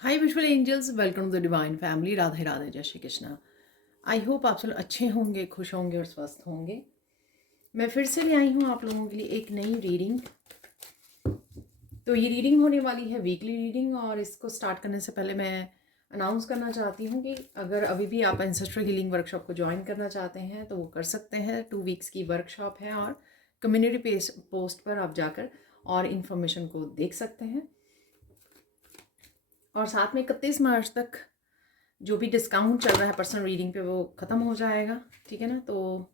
Hi visual angels, welcome to the divine family. Radhe Radhe, जय Shri Krishna. I hope आप सब अच्छे होंगे, खुश होंगे और स्वस्थ होंगे। मैं फिर से ले आई हूँ आप लोगों के लिए एक नई रीडिंग। तो ये रीडिंग होने वाली है वीकली रीडिंग, और इसको स्टार्ट करने से पहले मैं अनाउंस करना चाहती हूँ कि अगर अभी भी आप एंसेस्ट्रल हीलिंग वर्कशॉप को ज्वाइन करना चाहते हैं तो वो कर सकते हैं। 2 वीक्स की वर्कशॉप है और कम्युनिटी पोस्ट पर आप जाकर और इन्फॉर्मेशन को देख सकते हैं। और साथ में 31 मार्च तक जो भी डिस्काउंट चल रहा है पर्सनल रीडिंग पे वो ख़त्म हो जाएगा, ठीक है ना। तो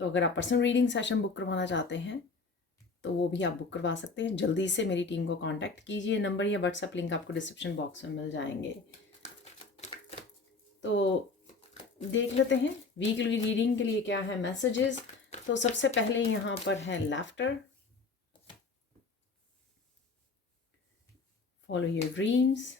अगर आप पर्सनल रीडिंग सेशन बुक करवाना चाहते हैं तो वो भी आप बुक करवा सकते हैं। जल्दी से मेरी टीम को कांटेक्ट कीजिए। नंबर या व्हाट्सएप लिंक आपको डिस्क्रिप्शन बॉक्स में मिल जाएंगे। तो देख लेते हैं वीकली रीडिंग के लिए क्या है मैसेजेस। तो सबसे पहले यहाँ पर है लाफ्टर, फॉलो योर ड्रीम्स।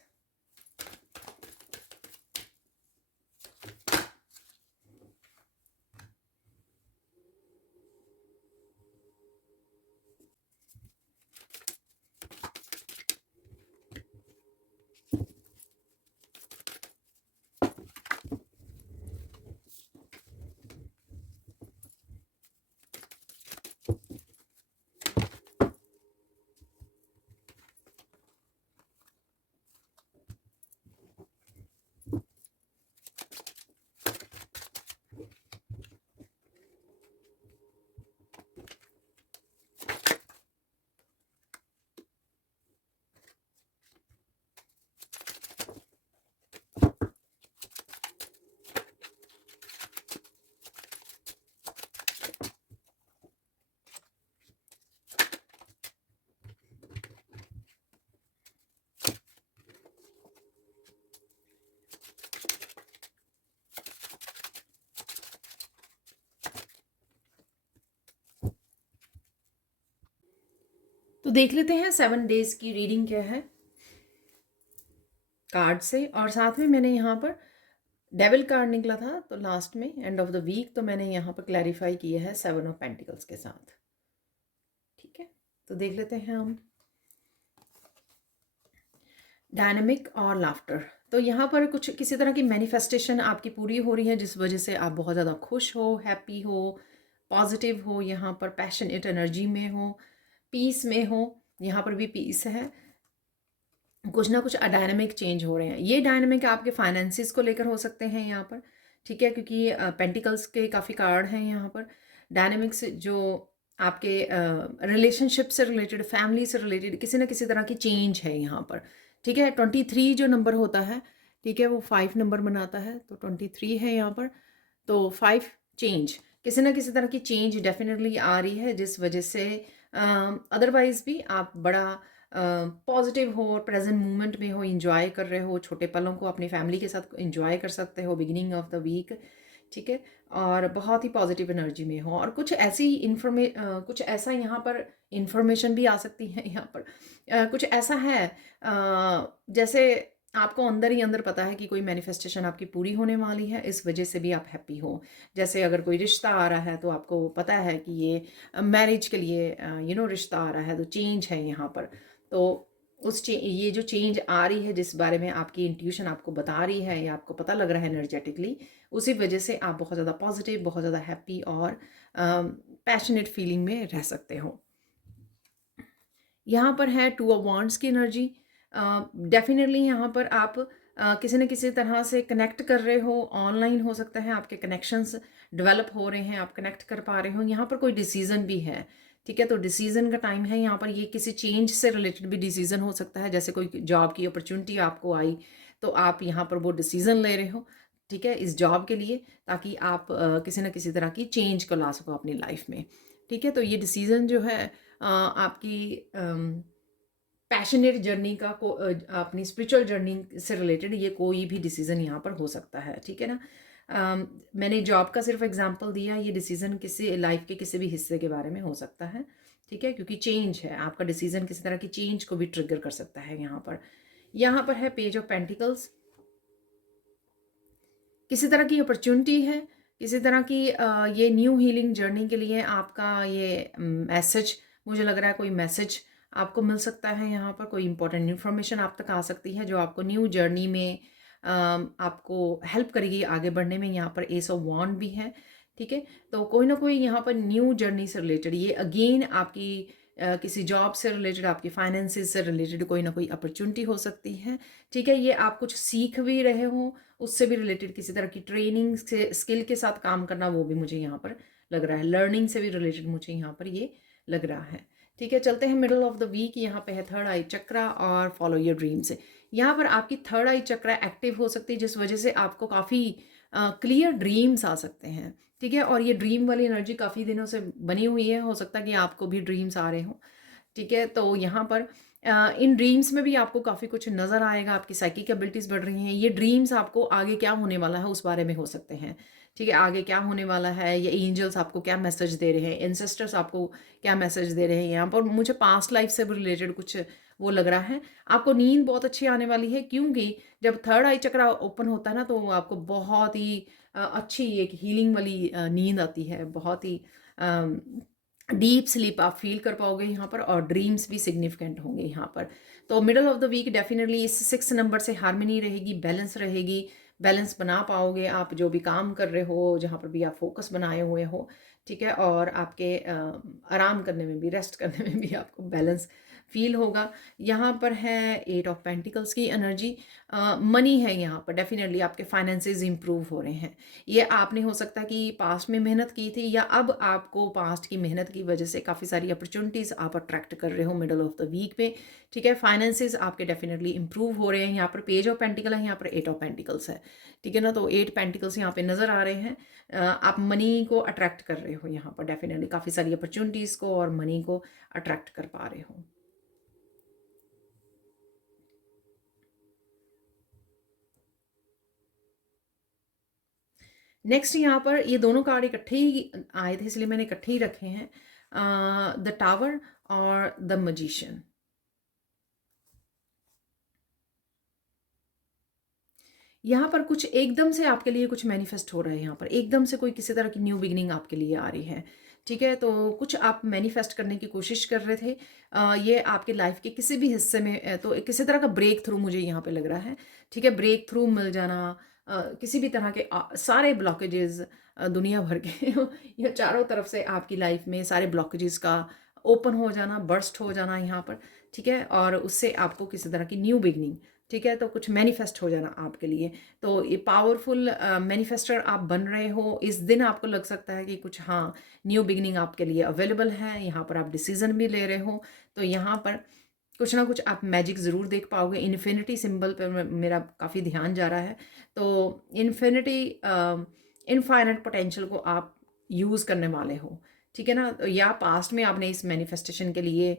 तो देख लेते हैं 7 डेज की रीडिंग क्या है कार्ड से। और साथ में मैंने यहाँ पर डेविल कार्ड निकला था, तो लास्ट में एंड ऑफ द वीक तो मैंने यहाँ पर क्लैरिफाई किया है 7 ऑफ पेंटिकल्स के साथ, ठीक है। तो देख लेते हैं हम डायनामिक और लाफ्टर। तो यहाँ पर कुछ किसी तरह की मैनिफेस्टेशन आपकी पूरी हो रही है जिस वजह से आप बहुत ज़्यादा खुश हो, हैप्पी हो, पॉजिटिव हो, यहाँ पर पैशनेट एनर्जी में हो, पीस में हो। यहाँ पर भी पीस है। कुछ ना कुछ डायनामिक चेंज हो रहे हैं। ये डायनामिक आपके फाइनेंसिस को लेकर हो सकते हैं यहाँ पर, ठीक है, क्योंकि पेंटिकल्स के काफ़ी कार्ड हैं यहाँ पर। डायनामिक्स जो आपके रिलेशनशिप से रिलेटेड, फैमिली से रिलेटेड किसी ना किसी तरह की चेंज है यहाँ पर, ठीक है। 23 जो नंबर होता है, ठीक है, वो 5 नंबर बनाता है, तो 23 है यहाँ पर। तो 5 चेंज, किसी ना किसी तरह की चेंज डेफिनेटली आ रही है जिस वजह से अदरवाइज भी आप बड़ा पॉजिटिव हो और प्रेजेंट मोमेंट में हो, इंजॉय कर रहे हो, छोटे पलों को अपनी फैमिली के साथ इंजॉय कर सकते हो बिगिनिंग ऑफ द वीक, ठीक है। और बहुत ही पॉजिटिव एनर्जी में हो। और कुछ ऐसी कुछ ऐसा यहाँ पर इंफॉर्मेशन भी आ सकती है यहाँ पर। कुछ ऐसा है जैसे आपको अंदर ही अंदर पता है कि कोई मैनिफेस्टेशन आपकी पूरी होने वाली है, इस वजह से भी आप हैप्पी हो। जैसे अगर कोई रिश्ता आ रहा है तो आपको पता है कि ये मैरिज के लिए रिश्ता आ रहा है, तो चेंज है यहाँ पर। तो ये जो चेंज आ रही है जिस बारे में आपकी इंट्यूशन आपको बता रही है या आपको पता लग रहा है एनर्जेटिकली, उसी वजह से आप बहुत ज़्यादा पॉजिटिव, बहुत ज़्यादा हैप्पी और पैशनेट फीलिंग में रह सकते हो। यहाँ पर है 2 ऑफ वांड्स की एनर्जी। डेफिनेटली यहाँ पर आप किसी न किसी तरह से कनेक्ट कर रहे हो, ऑनलाइन हो सकता है, आपके कनेक्शंस डेवलप हो रहे हैं, आप कनेक्ट कर पा रहे हो। यहाँ पर कोई डिसीजन भी है, ठीक है, तो डिसीजन का टाइम है यहाँ पर। ये किसी चेंज से रिलेटेड भी डिसीजन हो सकता है, जैसे कोई जॉब की अपॉर्चुनिटी आपको आई तो आप यहाँ पर वो डिसीजन ले रहे हो, ठीक है, इस जॉब के लिए, ताकि आप किसी न किसी तरह की चेंज को ला सको अपनी लाइफ में, ठीक है। तो ये डिसीजन जो है आपकी पैशनेट जर्नी का अपनी स्पिरिचुअल जर्नी से रिलेटेड ये कोई भी डिसीजन यहाँ पर हो सकता है, ठीक है ना। मैंने जॉब का सिर्फ एग्जांपल दिया, ये डिसीजन किसी लाइफ के किसी भी हिस्से के बारे में हो सकता है, ठीक है, क्योंकि चेंज है, आपका डिसीजन किसी तरह की चेंज को भी ट्रिगर कर सकता है यहाँ पर। यहाँ पर है पेज ऑफ पेंटिकल्स। किसी तरह की अपॉर्चुनिटी है, किसी तरह की ये न्यू हीलिंग जर्नी के लिए आपका ये मैसेज, मुझे लग रहा है कोई मैसेज आपको मिल सकता है, यहाँ पर कोई इंपॉर्टेंट इन्फॉर्मेशन आप तक आ सकती है जो आपको न्यू जर्नी में आपको हेल्प करेगी आगे बढ़ने में। यहाँ पर एस ऑफ वॉन्ड भी है, ठीक है। तो कोई ना कोई यहाँ पर न्यू जर्नी से रिलेटेड, ये अगेन आपकी किसी जॉब से रिलेटेड, आपकी फाइनेंसिस से रिलेटेड कोई ना कोई अपॉर्चुनिटी हो सकती है, ठीक है। ये आप कुछ सीख भी रहे हो, उससे भी रिलेटेड किसी तरह की ट्रेनिंग से, स्किल के साथ काम करना, वो भी मुझे यहाँ पर लग रहा है। लर्निंग से भी रिलेटेड मुझे यहाँ पर ये लग रहा है, ठीक है। चलते हैं मिडल ऑफ द वीक। यहाँ पे है थर्ड आई चक्रा और फॉलो योर ड्रीम से। यहाँ पर आपकी थर्ड आई चक्रा एक्टिव हो सकती है, जिस वजह से आपको काफ़ी क्लियर ड्रीम्स आ सकते हैं, ठीक है। और ये ड्रीम वाली एनर्जी काफ़ी दिनों से बनी हुई है, हो सकता है कि आपको भी ड्रीम्स आ रहे हों, ठीक है। तो यहाँ पर इन ड्रीम्स में भी आपको काफ़ी कुछ नज़र आएगा, आपकी साइकिक एबिलिटीज़ बढ़ रही हैं। ये ड्रीम्स आपको आगे क्या होने वाला है उस बारे में हो सकते हैं, ठीक है। आगे क्या होने वाला है, ये एंजल्स आपको क्या मैसेज दे रहे हैं, एंसेस्टर्स आपको क्या मैसेज दे रहे हैं। यहाँ पर मुझे पास्ट लाइफ से भी रिलेटेड कुछ वो लग रहा है। आपको नींद बहुत अच्छी आने वाली है, क्योंकि जब थर्ड आई चक्रा ओपन होता है ना, तो आपको बहुत ही अच्छी एक हीलिंग वाली नींद आती है, बहुत ही डीप स्लीप आप फील कर पाओगे यहाँ पर, और ड्रीम्स भी सिग्निफिकेंट होंगे यहाँ पर। तो middle of the week definitely इस 6 नंबर से हार्मनी रहेगी, बैलेंस रहेगी, बैलेंस बना पाओगे आप जो भी काम कर रहे हो, जहाँ पर भी आप फोकस बनाए हुए हो, ठीक है। और आपके आराम करने में भी, रेस्ट करने में भी आपको बैलेंस फील होगा। यहाँ पर है 8 ऑफ पेंटिकल्स की एनर्जी, मनी है यहाँ पर, डेफिनेटली आपके फाइनेंसेस इंप्रूव हो रहे हैं। ये आपने हो सकता है कि पास्ट में मेहनत की थी, या अब आपको पास्ट की मेहनत की वजह से काफ़ी सारी अपॉर्चुनिटीज़ आप अट्रैक्ट कर रहे हो मिडल ऑफ द वीक में, ठीक है। फाइनेंसेस आपके डेफिनेटली इंप्रूव हो रहे हैं। यहाँ पर पेज ऑफ पेंटिकल है, यहाँ पर 8 ऑफ पेंटिकल्स है, ठीक है ना। तो 8 पेंटिकल्स यहाँ पे नज़र आ रहे हैं। आप मनी को अट्रैक्ट कर रहे हो यहाँ पर, डेफिनेटली काफ़ी सारी अपॉर्चुनिटीज़ को और मनी को अट्रैक्ट कर पा रहे हो। नेक्स्ट यहाँ पर ये दोनों कार्ड इकट्ठे ही आए थे, इसलिए मैंने इकट्ठे ही रखे हैं, द टावर और द मजिशियन। यहाँ पर कुछ एकदम से आपके लिए कुछ मैनिफेस्ट हो रहा है, यहाँ पर एकदम से कोई किसी तरह की न्यू बिगिनिंग आपके लिए आ रही है, ठीक है। तो कुछ आप मैनिफेस्ट करने की कोशिश कर रहे थे, ये आपके लाइफ के किसी भी हिस्से में, तो किसी तरह का ब्रेक थ्रू मुझे यहाँ पे लग रहा है, ठीक है। ब्रेक थ्रू मिल जाना, किसी भी तरह के सारे ब्लॉकेजेस दुनिया भर के या चारों तरफ से आपकी लाइफ में सारे ब्लॉकेजेस का ओपन हो जाना, बर्स्ट हो जाना यहाँ पर, ठीक है। और उससे आपको किसी तरह की न्यू बिगनिंग, ठीक है, तो कुछ मैनिफेस्ट हो जाना आपके लिए। तो ये पावरफुल मैनिफेस्टर आप बन रहे हो इस दिन। आपको लग सकता है कि कुछ, हाँ, न्यू बिगनिंग आपके लिए अवेलेबल है। यहाँ पर आप डिसीजन भी ले रहे हो, तो यहाँ पर कुछ ना कुछ आप मैजिक ज़रूर देख पाओगे। इन्फिनिटी सिंबल पर मेरा काफ़ी ध्यान जा रहा है। तो इन्फिनिटी, इनफाइनाइट पोटेंशियल को आप यूज़ करने वाले हो, ठीक है ना। तो या पास्ट में आपने इस मैनिफेस्टेशन के लिए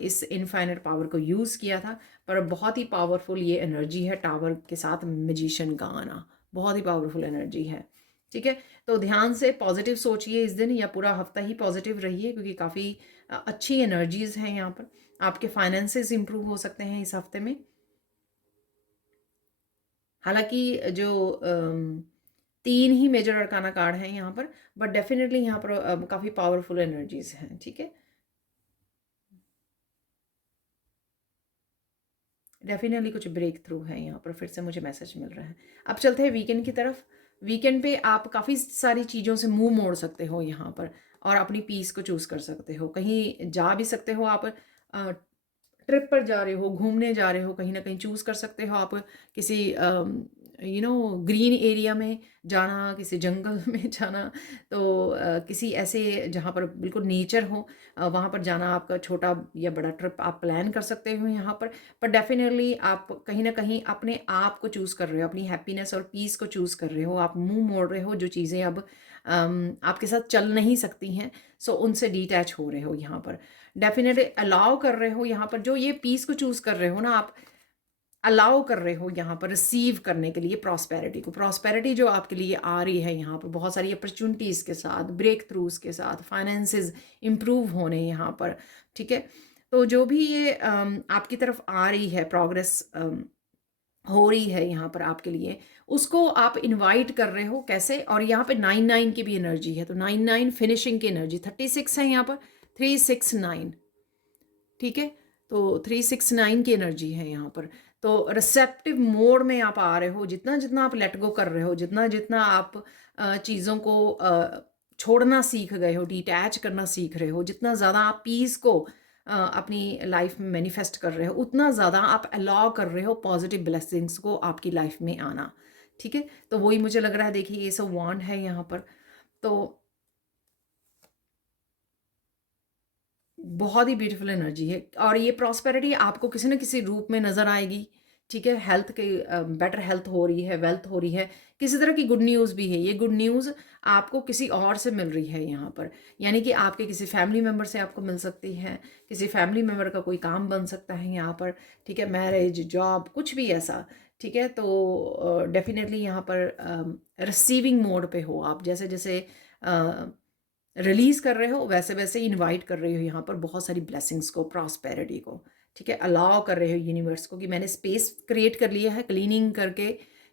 इस इनफाइनाइट पावर को यूज़ किया था, पर बहुत ही पावरफुल ये एनर्जी है। टावर के साथ मैजिशियन का आना बहुत ही पावरफुल एनर्जी है, ठीक है। तो ध्यान से पॉजिटिव सोचिए इस दिन, या पूरा हफ्ता ही पॉजिटिव रहिए, क्योंकि काफ़ी अच्छी एनर्जीज हैं यहाँ पर। आपके फाइनेंसेस इंप्रूव हो सकते हैं इस हफ्ते में। हालांकि जो 3 ही मेजर अरकाना कार्ड हैं यहाँ पर, बट डेफिनेटली यहाँ पर काफ़ी पावरफुल एनर्जीज हैं, ठीक है। डेफिनेटली कुछ ब्रेक थ्रू है यहाँ पर, फिर से मुझे मैसेज मिल रहा है। अब चलते हैं वीकेंड की तरफ। वीकेंड पे आप काफ़ी सारी चीज़ों से मुंह मोड़ सकते हो यहाँ पर, और अपनी पीस को चूज़ कर सकते हो। कहीं जा भी सकते हो आप, ट्रिप पर जा रहे हो, घूमने जा रहे हो, कहीं ना कहीं चूज़ कर सकते हो आप किसी ग्रीन एरिया में जाना, किसी जंगल में जाना, तो किसी ऐसे जहाँ पर बिल्कुल नेचर हो, वहाँ पर जाना। आपका छोटा या बड़ा ट्रिप आप प्लान कर सकते हो यहाँ पर डेफिनेटली आप कहीं ना कहीं अपने आप को चूज़ कर रहे हो, अपनी हैप्पीनेस और पीस को चूज़ कर रहे हो। आप मुंह मोड़ रहे हो जो चीज़ें अब आपके साथ चल नहीं सकती हैं, सो उनसे डिटैच हो रहे हो यहाँ पर। डेफिनेटली अलाउ कर रहे हो यहाँ पर, जो ये पीस को चूज़ कर रहे हो ना आप, अलाउ कर रहे हो यहाँ पर रिसीव करने के लिए प्रॉस्पेरिटी को। प्रॉस्पेरिटी जो आपके लिए आ रही है यहाँ पर, बहुत सारी अपॉर्चुनिटीज़ के साथ, ब्रेक थ्रूज के साथ, फाइनेंसेस इंप्रूव होने यहाँ पर, ठीक है। तो जो भी ये आपकी तरफ आ रही है, प्रोग्रेस हो रही है यहाँ पर आपके लिए, उसको आप इनवाइट कर रहे हो। कैसे? और यहाँ पे 9-9 की भी एनर्जी है, तो 9-9 फिनिशिंग की एनर्जी, 36 है यहाँ पर, 3-6-9, ठीक है। तो 369 की एनर्जी है यहाँ पर। तो रिसेप्टिव मोड में आप आ रहे हो, जितना जितना आप लेट गो कर रहे हो, जितना जितना आप चीज़ों को छोड़ना सीख गए हो, डिटैच करना सीख रहे हो, जितना ज़्यादा आप पीस को अपनी लाइफ में मैनिफेस्ट कर रहे हो, उतना ज़्यादा आप अलाउ कर रहे हो पॉजिटिव ब्लेसिंग्स को आपकी लाइफ में आना। ठीक है। तो वही मुझे लग रहा है, देखिए ये सब वांड है यहाँ पर। तो बहुत ही ब्यूटीफुल एनर्जी है और ये प्रॉस्पेरिटी आपको किसी न किसी रूप में नज़र आएगी। ठीक है। हेल्थ के बेटर हेल्थ हो रही है, वेल्थ हो रही है, किसी तरह की गुड न्यूज़ भी है। ये गुड न्यूज़ आपको किसी और से मिल रही है यहाँ पर, यानी कि आपके किसी फैमिली मेम्बर से आपको मिल सकती है, किसी फैमिली मेम्बर का कोई काम बन सकता है यहाँ पर। ठीक है। मैरिज, जॉब, कुछ भी ऐसा। ठीक है। तो डेफिनेटली यहाँ पर रिसीविंग मोड पे हो आप, जैसे जैसे रिलीज कर रहे हो वैसे वैसे इनवाइट कर रहे हो यहाँ पर बहुत सारी ब्लेसिंग्स को, प्रॉस्पेरिटी को। ठीक है। अलाउ कर रहे हो यूनिवर्स को कि मैंने स्पेस क्रिएट कर लिया है क्लीनिंग करके।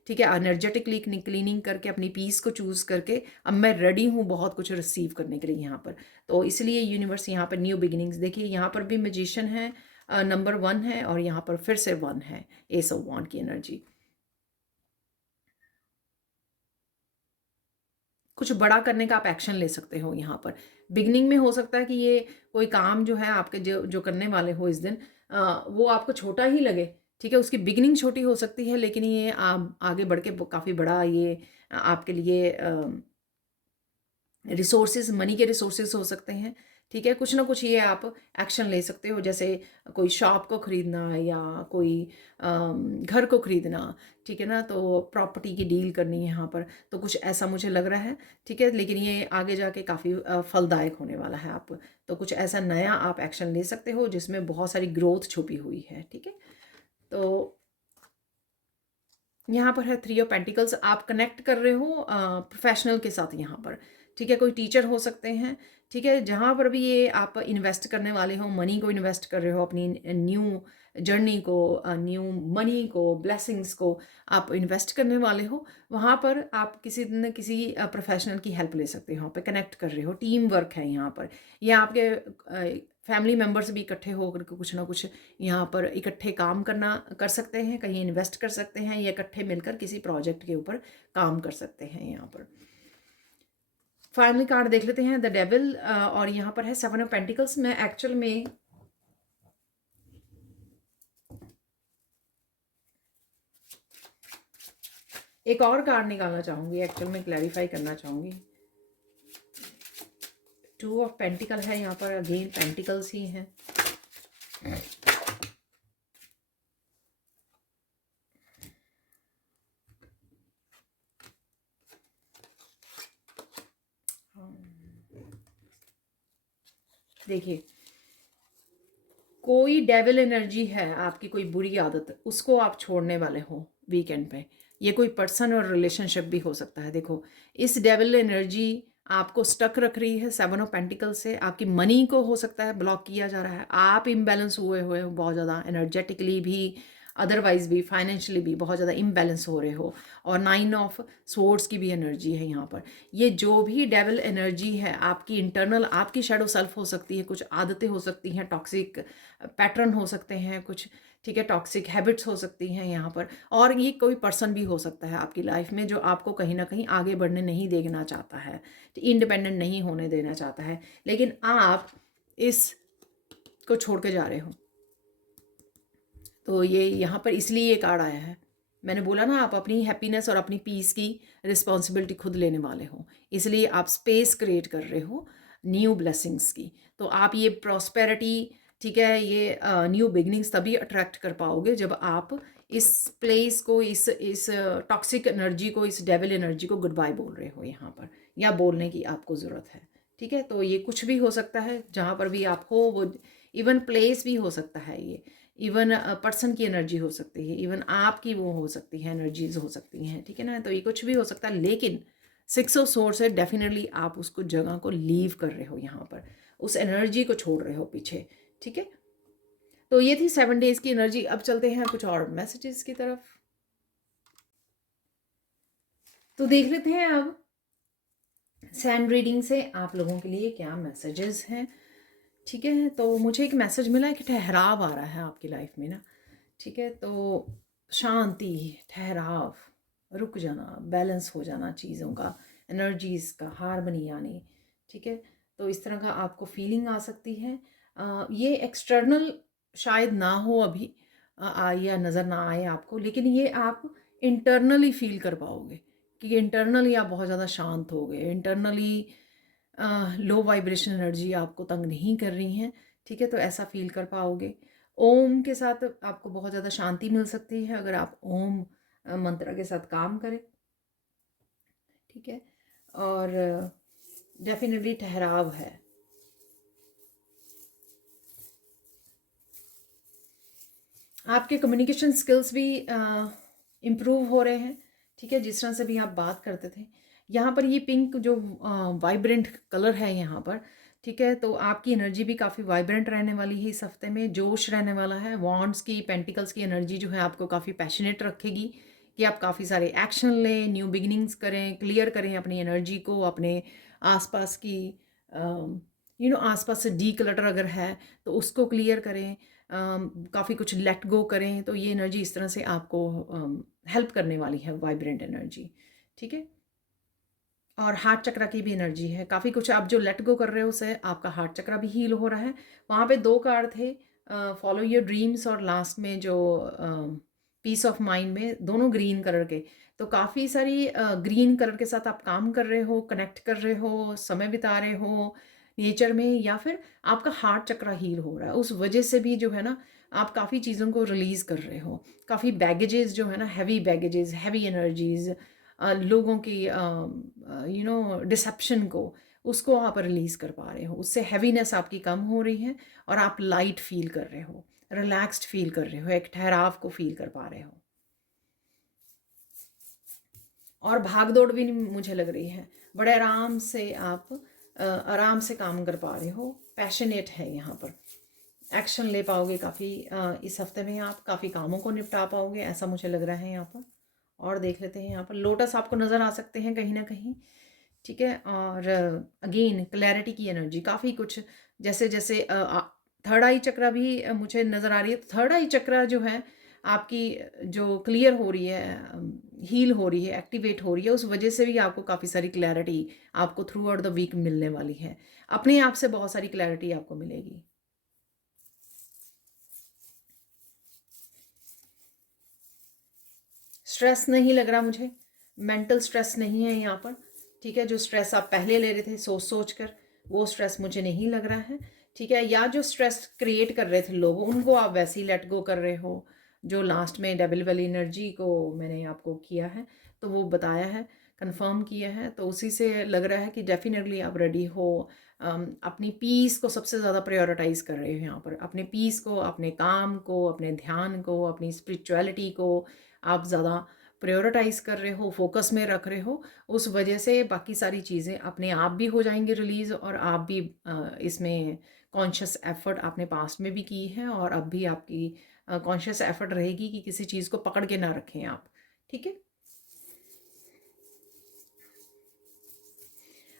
ठीक है। एनर्जेटिकली क्लीनिंग करके, अपनी पीस को चूज करके अब मैं रेडी हूँ बहुत कुछ रिसीव करने के लिए यहाँ पर। तो इसलिए यूनिवर्स यहाँ पर न्यू बिगिनिंग्स, देखिए यहाँ पर भी मैजिशियन है, नंबर 1 है, और यहाँ पर फिर से 1 है, एस ऑफ वॉन्ड की एनर्जी। कुछ बड़ा करने का आप एक्शन ले सकते हो यहाँ पर। बिगनिंग में हो सकता है कि ये कोई काम जो है आपके जो जो करने वाले हो इस दिन, वो आपको छोटा ही लगे। ठीक है। उसकी बिगनिंग छोटी हो सकती है, लेकिन ये आगे बढ़ के काफ़ी बड़ा ये आपके लिए रिसोर्सेज, मनी के रिसोर्सेज हो सकते हैं। ठीक है। कुछ ना कुछ ये आप एक्शन ले सकते हो, जैसे कोई शॉप को ख़रीदना या कोई घर को ख़रीदना। ठीक है ना। तो प्रॉपर्टी की डील करनी है यहाँ पर, तो कुछ ऐसा मुझे लग रहा है। ठीक है। लेकिन ये आगे जाके काफ़ी फलदायक होने वाला है। आप तो कुछ ऐसा नया आप एक्शन ले सकते हो जिसमें बहुत सारी ग्रोथ छुपी हुई है। ठीक है। तो यहाँ पर है 3 ऑफ पेंटिकल्स, आप कनेक्ट कर रहे हो प्रोफेशनल के साथ यहाँ पर। ठीक है। कोई टीचर हो सकते हैं। ठीक है। जहाँ पर भी ये आप इन्वेस्ट करने वाले हो, मनी को इन्वेस्ट कर रहे हो, अपनी न्यू जर्नी को, न्यू मनी को, ब्लेसिंग्स को आप इन्वेस्ट करने वाले हो, वहाँ पर आप किसी न किसी प्रोफेशनल की हेल्प ले सकते हो। वहाँ पे कनेक्ट कर रहे हो, टीम वर्क है यहाँ पर। या आपके फैमिली मेम्बर्स भी इकट्ठे होकर के कुछ ना कुछ यहाँ पर इकट्ठे काम करना कर सकते हैं, कहीं इन्वेस्ट कर सकते हैं, या इकट्ठे मिलकर किसी प्रोजेक्ट के ऊपर काम कर सकते हैं यहाँ पर। फाइनली कार्ड देख लेते हैं, द डेविल, और यहाँ पर है 7 ऑफ पेंटिकल्स। मैं एक्चुअल में एक और कार्ड निकालना चाहूँगी, एक्चुअल में क्लैरिफाई करना चाहूँगी। 2 ऑफ पेंटिकल है यहाँ पर, अगेन पेंटिकल्स ही हैं। देखिए, कोई डेविल एनर्जी है, आपकी कोई बुरी आदत, उसको आप छोड़ने वाले हो वीकेंड पे। ये कोई पर्सन और रिलेशनशिप भी हो सकता है। देखो, इस डेविल एनर्जी आपको स्टक रख रही है 7 ऑफ पेंटिकल से। आपकी मनी को हो सकता है ब्लॉक किया जा रहा है, आप इम्बैलेंस हुए हुए हो बहुत ज़्यादा, एनर्जेटिकली भी, अदरवाइज भी, फाइनेंशियली भी बहुत ज़्यादा इम्बैलेंस हो रहे हो। और 9 ऑफ स्वॉर्ड्स की भी एनर्जी है यहाँ पर। ये जो भी डेविल एनर्जी है आपकी इंटरनल, आपकी शैडो सेल्फ हो सकती है, कुछ आदतें हो सकती हैं, टॉक्सिक पैटर्न हो सकते हैं कुछ। ठीक है। टॉक्सिक हैबिट्स हो सकती हैं यहाँ पर, और ये कोई पर्सन भी हो सकता है आपकी लाइफ में जो आपको कहीं ना कहीं आगे बढ़ने नहीं देना चाहता है, इंडिपेंडेंट नहीं होने देना चाहता है, लेकिन आप इस को छोड़ के जा रहे हो। तो ये यहाँ पर इसलिए ये कार्ड आया है। मैंने बोला ना, आप अपनी हैप्पीनेस और अपनी पीस की रिस्पॉन्सिबिलिटी खुद लेने वाले हो, इसलिए आप स्पेस क्रिएट कर रहे हो न्यू ब्लेसिंग्स की। तो आप ये प्रॉस्पेरिटी, ठीक है, ये न्यू बिगनिंग्स तभी अट्रैक्ट कर पाओगे जब आप इस प्लेस को, इस टॉक्सिक एनर्जी को, इस डेविल एनर्जी को गुड बाय बोल रहे हो यहाँ पर, या बोलने की आपको ज़रूरत है। ठीक है। तो ये कुछ भी हो सकता है जहाँ पर भी आप हो, वो इवन प्लेस भी हो सकता है, ये इवन पर्सन की एनर्जी हो सकती है, इवन आपकी वो हो सकती है, एनर्जीज हो सकती हैं। ठीक है ना। तो ये कुछ भी हो सकता है, लेकिन 6 ऑफ सोर्स है, डेफिनेटली आप उसको जगह को लीव कर रहे हो यहाँ पर, उस एनर्जी को छोड़ रहे हो पीछे। ठीक है। तो ये थी 7 डेज की एनर्जी। अब चलते हैं कुछ और मैसेजेस की तरफ। तो देख लेते हैं अब सैंड रीडिंग से आप लोगों के लिए क्या मैसेजेस हैं। ठीक है, तो मुझे एक मैसेज मिला है कि ठहराव आ रहा है आपकी लाइफ में ना, ठीक है, तो शांति, ठहराव, रुक जाना, बैलेंस हो जाना चीज़ों का, एनर्जीज़ का हार्मनी आनी, ठीक है, तो इस तरह का आपको फीलिंग आ सकती है। ये एक्सटर्नल शायद ना हो अभी, या नज़र ना आए आपको, लेकिन ये आप इंटरनली फील कर पाओगे कि इंटरनली आप बहुत ज़्यादा शांत हो गए, इंटरनली लो वाइब्रेशन एनर्जी आपको तंग नहीं कर रही हैं, ठीक है, तो ऐसा फील कर पाओगे। ओम के साथ आपको बहुत ज़्यादा शांति मिल सकती है अगर आप ओम मंत्र के साथ काम करें, ठीक है, और डेफिनेटली ठहराव है। आपके कम्युनिकेशन स्किल्स भी इम्प्रूव हो रहे हैं, ठीक है, जिस तरह से भी आप बात करते थे। यहाँ पर ये पिंक जो वाइब्रेंट कलर है यहाँ पर, ठीक है, तो आपकी एनर्जी भी काफ़ी वाइब्रेंट रहने वाली है इस हफ्ते में, जोश रहने वाला है। वॉन्ड्स की, पेंटिकल्स की एनर्जी जो है आपको काफ़ी पैशनेट रखेगी कि आप काफ़ी सारे एक्शन लें, न्यू बिगिनिंग्स करें, क्लियर करें अपनी एनर्जी को, अपने आसपास की आसपास से डी क्लटर अगर है तो उसको क्लियर करें, काफ़ी कुछ लेट गो करें, तो ये एनर्जी इस तरह से आपको हेल्प करने वाली है, वाइब्रेंट एनर्जी, ठीक है। और हार्ट चक्रा की भी एनर्जी है, काफ़ी कुछ आप जो लेट गो कर रहे हो उससे आपका हार्ट चक्रा भी हील हो रहा है। वहाँ पे 2 कार्ड थे, फॉलो योर ड्रीम्स और लास्ट में जो पीस ऑफ माइंड में, दोनों ग्रीन कलर के। तो काफ़ी सारी ग्रीन कलर के साथ आप काम कर रहे हो, कनेक्ट कर रहे हो, समय बिता रहे हो नेचर में, या फिर आपका हार्ट चक्रा हील हो रहा है। उस वजह से भी जो है ना, आप काफ़ी चीज़ों को रिलीज़ कर रहे हो। काफ़ी बैगेजेस जो है ना, हैवी बैगेजेस, हैवी एनर्जीज़, लोगों की डिसेप्शन को, उसको आप रिलीज़ कर पा रहे हो। उससे हैवीनेस आपकी कम हो रही है और आप लाइट फील कर रहे हो, रिलैक्स्ड फील कर रहे हो, एक ठहराव को फील कर पा रहे हो। और भाग दौड़ भी नहीं मुझे लग रही है, बड़े आराम से आप आराम से काम कर पा रहे हो। पैशनेट है यहाँ पर, एक्शन ले पाओगे काफ़ी, इस हफ्ते में आप काफ़ी कामों को निपटा पाओगे, ऐसा मुझे लग रहा है यहाँ पर। और देख लेते हैं यहाँ पर लोटस आपको नज़र आ सकते हैं कहीं ना कहीं, ठीक है, और अगेन क्लैरिटी की एनर्जी, काफ़ी कुछ, जैसे जैसे थर्ड आई चक्रा भी मुझे नज़र आ रही है। थर्ड आई चक्रा जो है आपकी, जो क्लियर हो रही है, हील हो रही है, एक्टिवेट हो रही है, उस वजह से भी आपको काफ़ी सारी क्लैरिटी आपको थ्रू आउट द वीक मिलने वाली है। अपने आप से बहुत सारी क्लैरिटी आपको मिलेगी। स्ट्रेस नहीं लग रहा मुझे, मेंटल स्ट्रेस नहीं है यहाँ पर, ठीक है, जो स्ट्रेस आप पहले ले रहे थे सोच सोच कर, वो स्ट्रेस मुझे नहीं लग रहा है, ठीक है, या जो स्ट्रेस क्रिएट कर रहे थे लोग, उनको आप वैसे ही लेट गो कर रहे हो। जो लास्ट में डबल वाली एनर्जी को मैंने आपको किया है, तो वो बताया है, कंफर्म किया है, तो उसी से लग रहा है कि डेफिनेटली आप रेडी हो। अपनी पीस को सबसे ज़्यादा प्रायोरिटाइज कर रहे हो यहाँ पर, अपने पीस को, अपने काम को, अपने ध्यान को, अपनी स्पिरिचुअलिटी को आप ज़्यादा प्रायोरिटाइज कर रहे हो, फोकस में रख रहे हो। उस वजह से बाकी सारी चीज़ें अपने आप भी हो जाएंगी रिलीज़, और आप भी इसमें कॉन्शियस एफर्ट आपने पास्ट में भी की है, और अब भी आपकी कॉन्शियस एफर्ट रहेगी कि किसी चीज़ को पकड़ के ना रखें आप, ठीक है।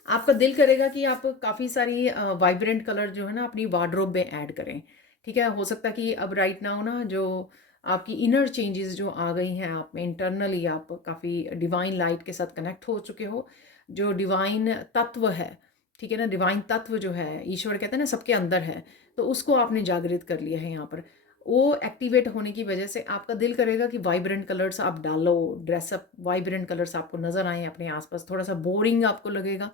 आपका दिल करेगा कि आप काफ़ी सारी वाइब्रेंट कलर जो है ना अपनी वार्डरोब में ऐड करें, ठीक है। हो सकता है कि अब राइट नाउ ना, जो आपकी इनर चेंजेस जो आ गई हैं आप में इंटरनली, आप काफ़ी डिवाइन लाइट के साथ कनेक्ट हो चुके हो। जो डिवाइन तत्व है, ठीक है ना, डिवाइन तत्व जो है, ईश्वर कहते हैं ना सबके अंदर है, तो उसको आपने जागृत कर लिया है यहाँ पर। वो एक्टिवेट होने की वजह से आपका दिल करेगा कि वाइब्रेंट कलर्स आप डालो, ड्रेसअप वाइब्रेंट कलर्स आपको नज़र आए अपने आसपास। थोड़ा सा बोरिंग आपको लगेगा,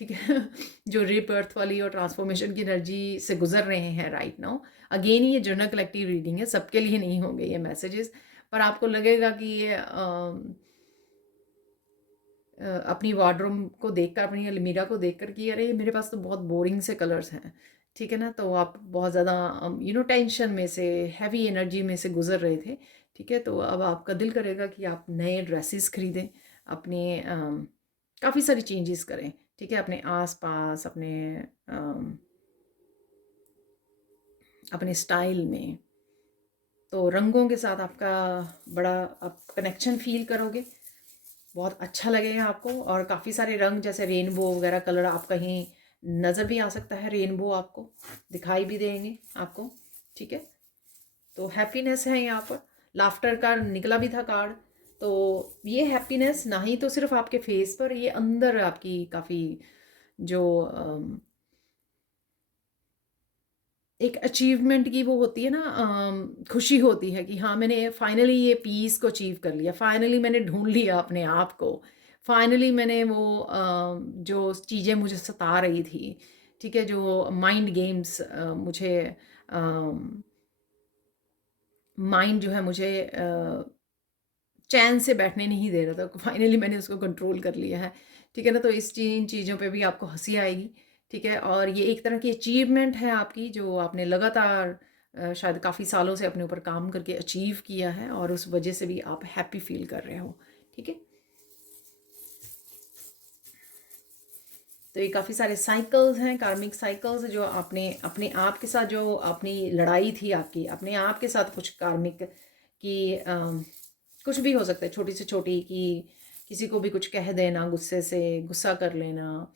ठीक है, जो रीबर्थ वाली और ट्रांसफॉर्मेशन की एनर्जी से गुजर रहे हैं राइट नाउ। अगेन ये जनरल कलेक्टिव रीडिंग है, सबके लिए नहीं होंगे ये मैसेजेस, पर आपको लगेगा कि ये अपनी वार्डरूम को देखकर, अपनी अलमीरा को देखकर कि अरे मेरे पास तो बहुत बोरिंग से कलर्स हैं, ठीक है ना, तो आप बहुत ज़्यादा टेंशन में से, हैवी एनर्जी में से गुजर रहे थे, ठीक है, तो अब आपका दिल करेगा कि आप नए ड्रेसेस खरीदें, अपने काफ़ी सारी चेंजेस करें, ठीक है, अपने आसपास, अपने स्टाइल में। तो रंगों के साथ आपका बड़ा आप कनेक्शन फील करोगे, बहुत अच्छा लगेगा आपको। और काफ़ी सारे रंग जैसे रेनबो वगैरह कलर आप कहीं नज़र भी आ सकता है, रेनबो आपको दिखाई भी देंगे आपको, ठीक है। तो हैप्पीनेस है यहाँ पर, लाफ्टर का निकला भी था कार्ड। तो ये हैप्पीनेस ना ही तो सिर्फ आपके फेस पर, ये अंदर आपकी काफ़ी जो एक अचीवमेंट की वो होती है ना, खुशी होती है कि हाँ मैंने फाइनली ये पीस को अचीव कर लिया, फाइनली मैंने ढूंढ लिया अपने आप को, फाइनली मैंने वो जो चीज़ें मुझे सता रही थी, ठीक है, जो माइंड गेम्स मुझे माइंड जो है मुझे चैन से बैठने नहीं दे रहा था, फाइनली मैंने उसको कंट्रोल कर लिया है, ठीक है ना। तो इन चीज़ों पे भी आपको हंसी आएगी, ठीक है। और ये एक तरह की अचीवमेंट है आपकी, जो आपने लगातार शायद काफ़ी सालों से अपने ऊपर काम करके अचीव किया है, और उस वजह से भी आप हैप्पी फील कर रहे हो, ठीक है। तो ये काफ़ी सारे साइकिल्स हैं, कार्मिक साइकिल्स, जो आपने अपने आप के साथ जो अपनी लड़ाई थी आपकी, अपने आप के साथ कुछ कार्मिक की कुछ भी हो सकता है, छोटी से छोटी, कि किसी को भी कुछ कह देना गुस्से से, गुस्सा कर लेना,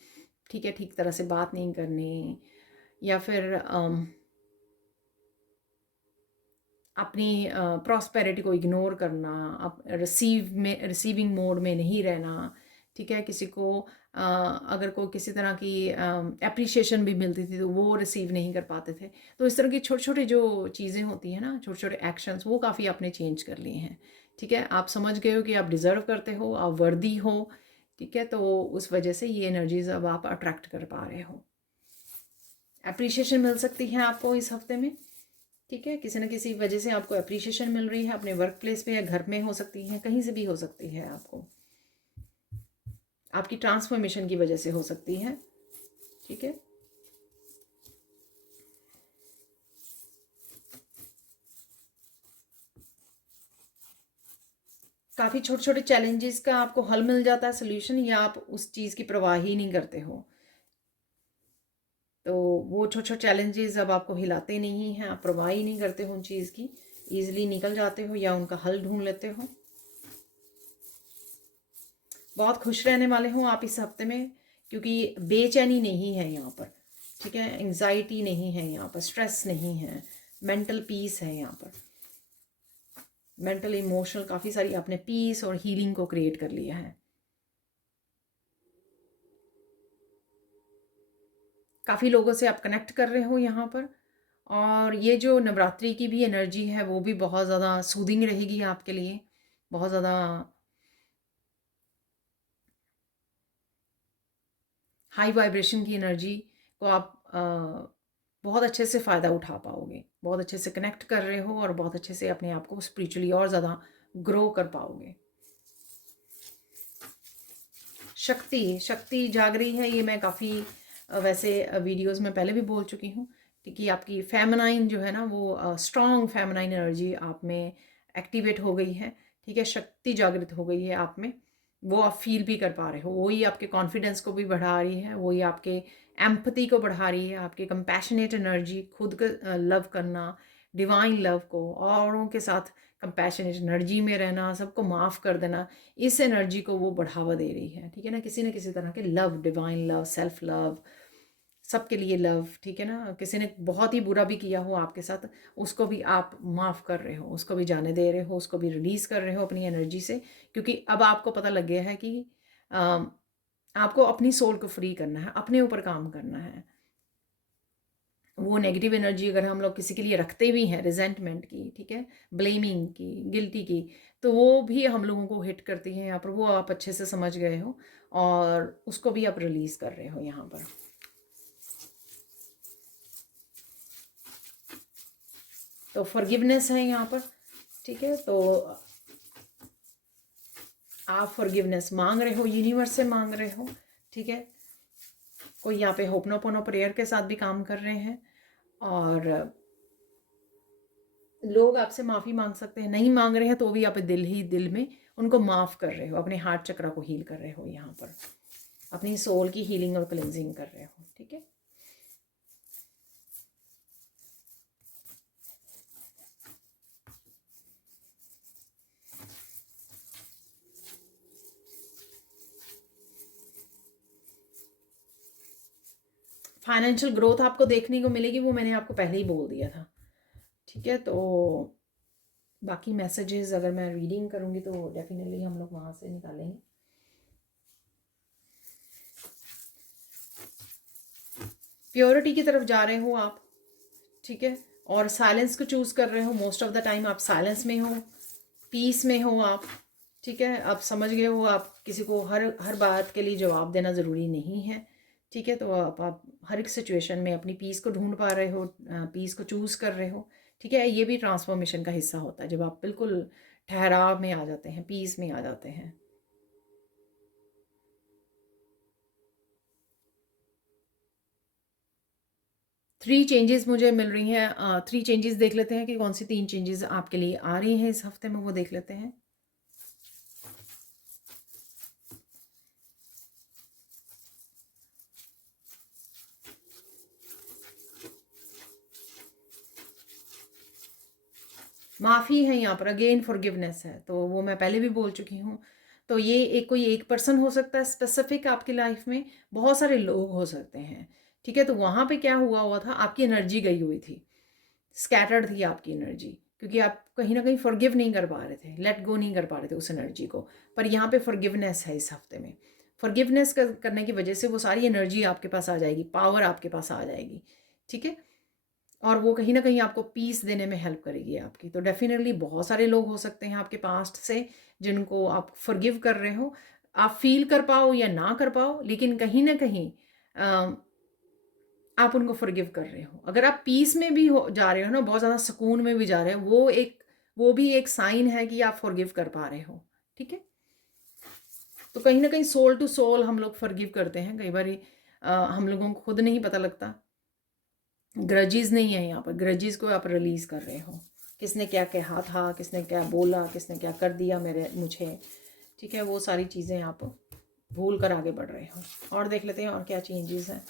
ठीक है, ठीक तरह से बात नहीं करनी, या फिर अपनी प्रॉस्पेरिटी को इग्नोर करना, अप रिसीविंग मोड में नहीं रहना, ठीक है। किसी को अगर कोई किसी तरह की एप्रिसिएशन भी मिलती थी तो वो रिसीव नहीं कर पाते थे। तो इस तरह की छोटी छोटी जो चीज़ें होती हैं ना, छोटे छोटे एक्शंस, वो काफ़ी आपने चेंज कर लिए हैं, ठीक है। आप समझ गए हो कि आप डिज़र्व करते हो, आप वर्दी हो, ठीक है। तो उस वजह से ये एनर्जीज अब आप अट्रैक्ट कर पा रहे हो। एप्रिसिएशन मिल सकती है आपको इस हफ्ते में, ठीक है। किसी न किसी वजह से आपको अप्रिशिएशन मिल रही है, अपने वर्क प्लेस पे या घर में हो सकती है, कहीं से भी हो सकती है, आपको आपकी ट्रांसफॉर्मेशन की वजह से हो सकती है, ठीक है। काफ़ी छोटे छोटे चैलेंजेस का आपको हल मिल जाता है, सोल्यूशन, या आप उस चीज़ की परवाह ही नहीं करते हो। तो वो छोटे छोटे चैलेंजेस अब आपको हिलाते नहीं हैं, आप परवाह ही नहीं करते हो उन चीज़ की, ईजिली निकल जाते हो या उनका हल ढूंढ लेते हो। बहुत खुश रहने वाले हो आप इस हफ्ते में, क्योंकि बेचैनी नहीं है यहाँ पर, ठीक है। एंग्जाइटी नहीं है यहाँ पर, स्ट्रेस नहीं है, मेंटल पीस है यहाँ पर। मेंटल इमोशनल काफ़ी सारी आपने पीस और हीलिंग को क्रिएट कर लिया है। काफ़ी लोगों से आप कनेक्ट कर रहे हो यहाँ पर, और ये जो नवरात्रि की भी एनर्जी है वो भी बहुत ज़्यादा सूदिंग रहेगी आपके लिए, बहुत ज़्यादा हाई वाइब्रेशन की एनर्जी को आप बहुत अच्छे से फ़ायदा उठा पाओगे, बहुत अच्छे से कनेक्ट कर रहे हो, और बहुत अच्छे से अपने आप को स्पिरिचुअली और ज़्यादा ग्रो कर पाओगे। शक्ति शक्ति जाग रही है, ये मैं काफ़ी वैसे वीडियोस में पहले भी बोल चुकी हूँ, कि आपकी फेमिनाइन जो है ना, वो स्ट्रॉन्ग फेमिनाइन एनर्जी आप में एक्टिवेट हो गई है, ठीक है। शक्ति जागृत हो गई है आप में, वो आप फील भी कर पा रहे हो, वही आपके कॉन्फिडेंस को भी बढ़ा रही है, वही आपके एम्पैथी को बढ़ा रही है, आपके कंपैशनेट एनर्जी, खुद का लव करना, डिवाइन लव को, औरों के साथ कंपैशनेट एनर्जी में रहना, सबको माफ़ कर देना, इस एनर्जी को वो बढ़ावा दे रही है, ठीक है ना। किसी न किसी तरह के love, divine love, self love, सबके लिए लव, ठीक है ना। किसी ने बहुत ही बुरा भी किया हो आपके साथ, उसको भी आप माफ़ कर रहे हो, उसको भी जाने दे रहे हो, उसको भी रिलीज़ कर रहे हो अपनी एनर्जी से, क्योंकि अब आपको पता लग गया है कि आपको अपनी सोल को फ्री करना है, अपने ऊपर काम करना है। वो नेगेटिव एनर्जी अगर हम लोग किसी के लिए रखते भी हैं, रिजेंटमेंट की, ठीक है, ब्लेमिंग की, गिल्टी की, तो वो भी हम लोगों को हिट करती है यहाँ पर, वो आप अच्छे से समझ गए हो, और उसको भी आप रिलीज़ कर रहे हो यहाँ पर। तो फॉरगिवनेस है यहाँ पर, ठीक है। तो आप फॉरगिवनेस मांग रहे हो, यूनिवर्स से मांग रहे हो, ठीक है। कोई यहाँ पे होपनोपोनो प्रेयर के साथ भी काम कर रहे हैं, और लोग आपसे माफ़ी मांग सकते हैं, नहीं मांग रहे हैं तो भी आप दिल ही दिल में उनको माफ़ कर रहे हो, अपने हार्ट चक्र को हील कर रहे हो यहाँ पर, अपनी सोल की हीलिंग और क्लेंजिंग कर रहे हो, ठीक है। फाइनेंशियल ग्रोथ आपको देखने को मिलेगी, वो मैंने आपको पहले ही बोल दिया था। ठीक है, तो बाकी मैसेजेस अगर मैं रीडिंग करूँगी तो डेफिनेटली हम लोग वहाँ से निकालेंगे। प्योरिटी की तरफ जा रहे हो आप, ठीक है, और साइलेंस को चूज़ कर रहे हो। मोस्ट ऑफ द टाइम आप साइलेंस में हो, पीस में हो आप, ठीक है। आप समझ गए हो, आप किसी को हर हर बात के लिए जवाब देना ज़रूरी नहीं है, ठीक है। तो आप हर एक सिचुएशन में अपनी पीस को ढूंढ पा रहे हो, पीस को चूज़ कर रहे हो, ठीक है। ये भी ट्रांसफॉर्मेशन का हिस्सा होता है, जब आप बिल्कुल ठहराव में आ जाते हैं, पीस में आ जाते हैं। थ्री चेंजेस मुझे मिल रही हैं। थ्री चेंजेस देख लेते हैं कि कौन सी तीन चेंजेस आपके लिए आ रही हैं इस हफ्ते में, वो देख लेते हैं। माफ़ी है यहाँ पर, अगेन फॉरगिवनेस है, तो वो मैं पहले भी बोल चुकी हूँ। तो ये एक कोई एक पर्सन हो सकता है स्पेसिफिक आपकी लाइफ में, बहुत सारे लोग हो सकते हैं, ठीक है। तो वहाँ पे क्या हुआ हुआ था, आपकी एनर्जी गई हुई थी, स्कैटर्ड थी आपकी एनर्जी, क्योंकि आप कहीं ना कहीं फॉरगिव नहीं कर पा रहे थे, लेट गो नहीं कर पा रहे थे उस एनर्जी को। पर यहाँ पे फॉरगिवनेस है इस हफ्ते में। फॉरगिवनेस करने की वजह से वो सारी एनर्जी आपके पास आ जाएगी, पावर आपके पास आ जाएगी, ठीक है। और वो कहीं ना कहीं आपको पीस देने में हेल्प करेगी आपकी। तो डेफिनेटली बहुत सारे लोग हो सकते हैं आपके पास्ट से जिनको आप फॉरगिव कर रहे हो। आप फील कर पाओ या ना कर पाओ, लेकिन कहीं ना कहीं आप उनको फॉरगिव कर रहे हो। अगर आप पीस में भी हो जा रहे हो ना, बहुत ज़्यादा सुकून में भी जा रहे हो, वो भी एक साइन है कि आप फॉरगिव कर पा रहे हो, ठीक है। तो कहीं ना कहीं सोल टू सोल हम लोग फॉरगिव करते हैं कई बार, हम लोगों को खुद नहीं पता लगता। ग्रजेस नहीं है यहाँ पर, ग्रजेस को आप रिलीज कर रहे हो। किसने क्या कहा था, किसने क्या बोला, किसने क्या कर दिया मुझे, ठीक है, वो सारी चीज़ें आप भूल कर आगे बढ़ रहे हो। और देख लेते हैं और क्या चेंजेस हैं।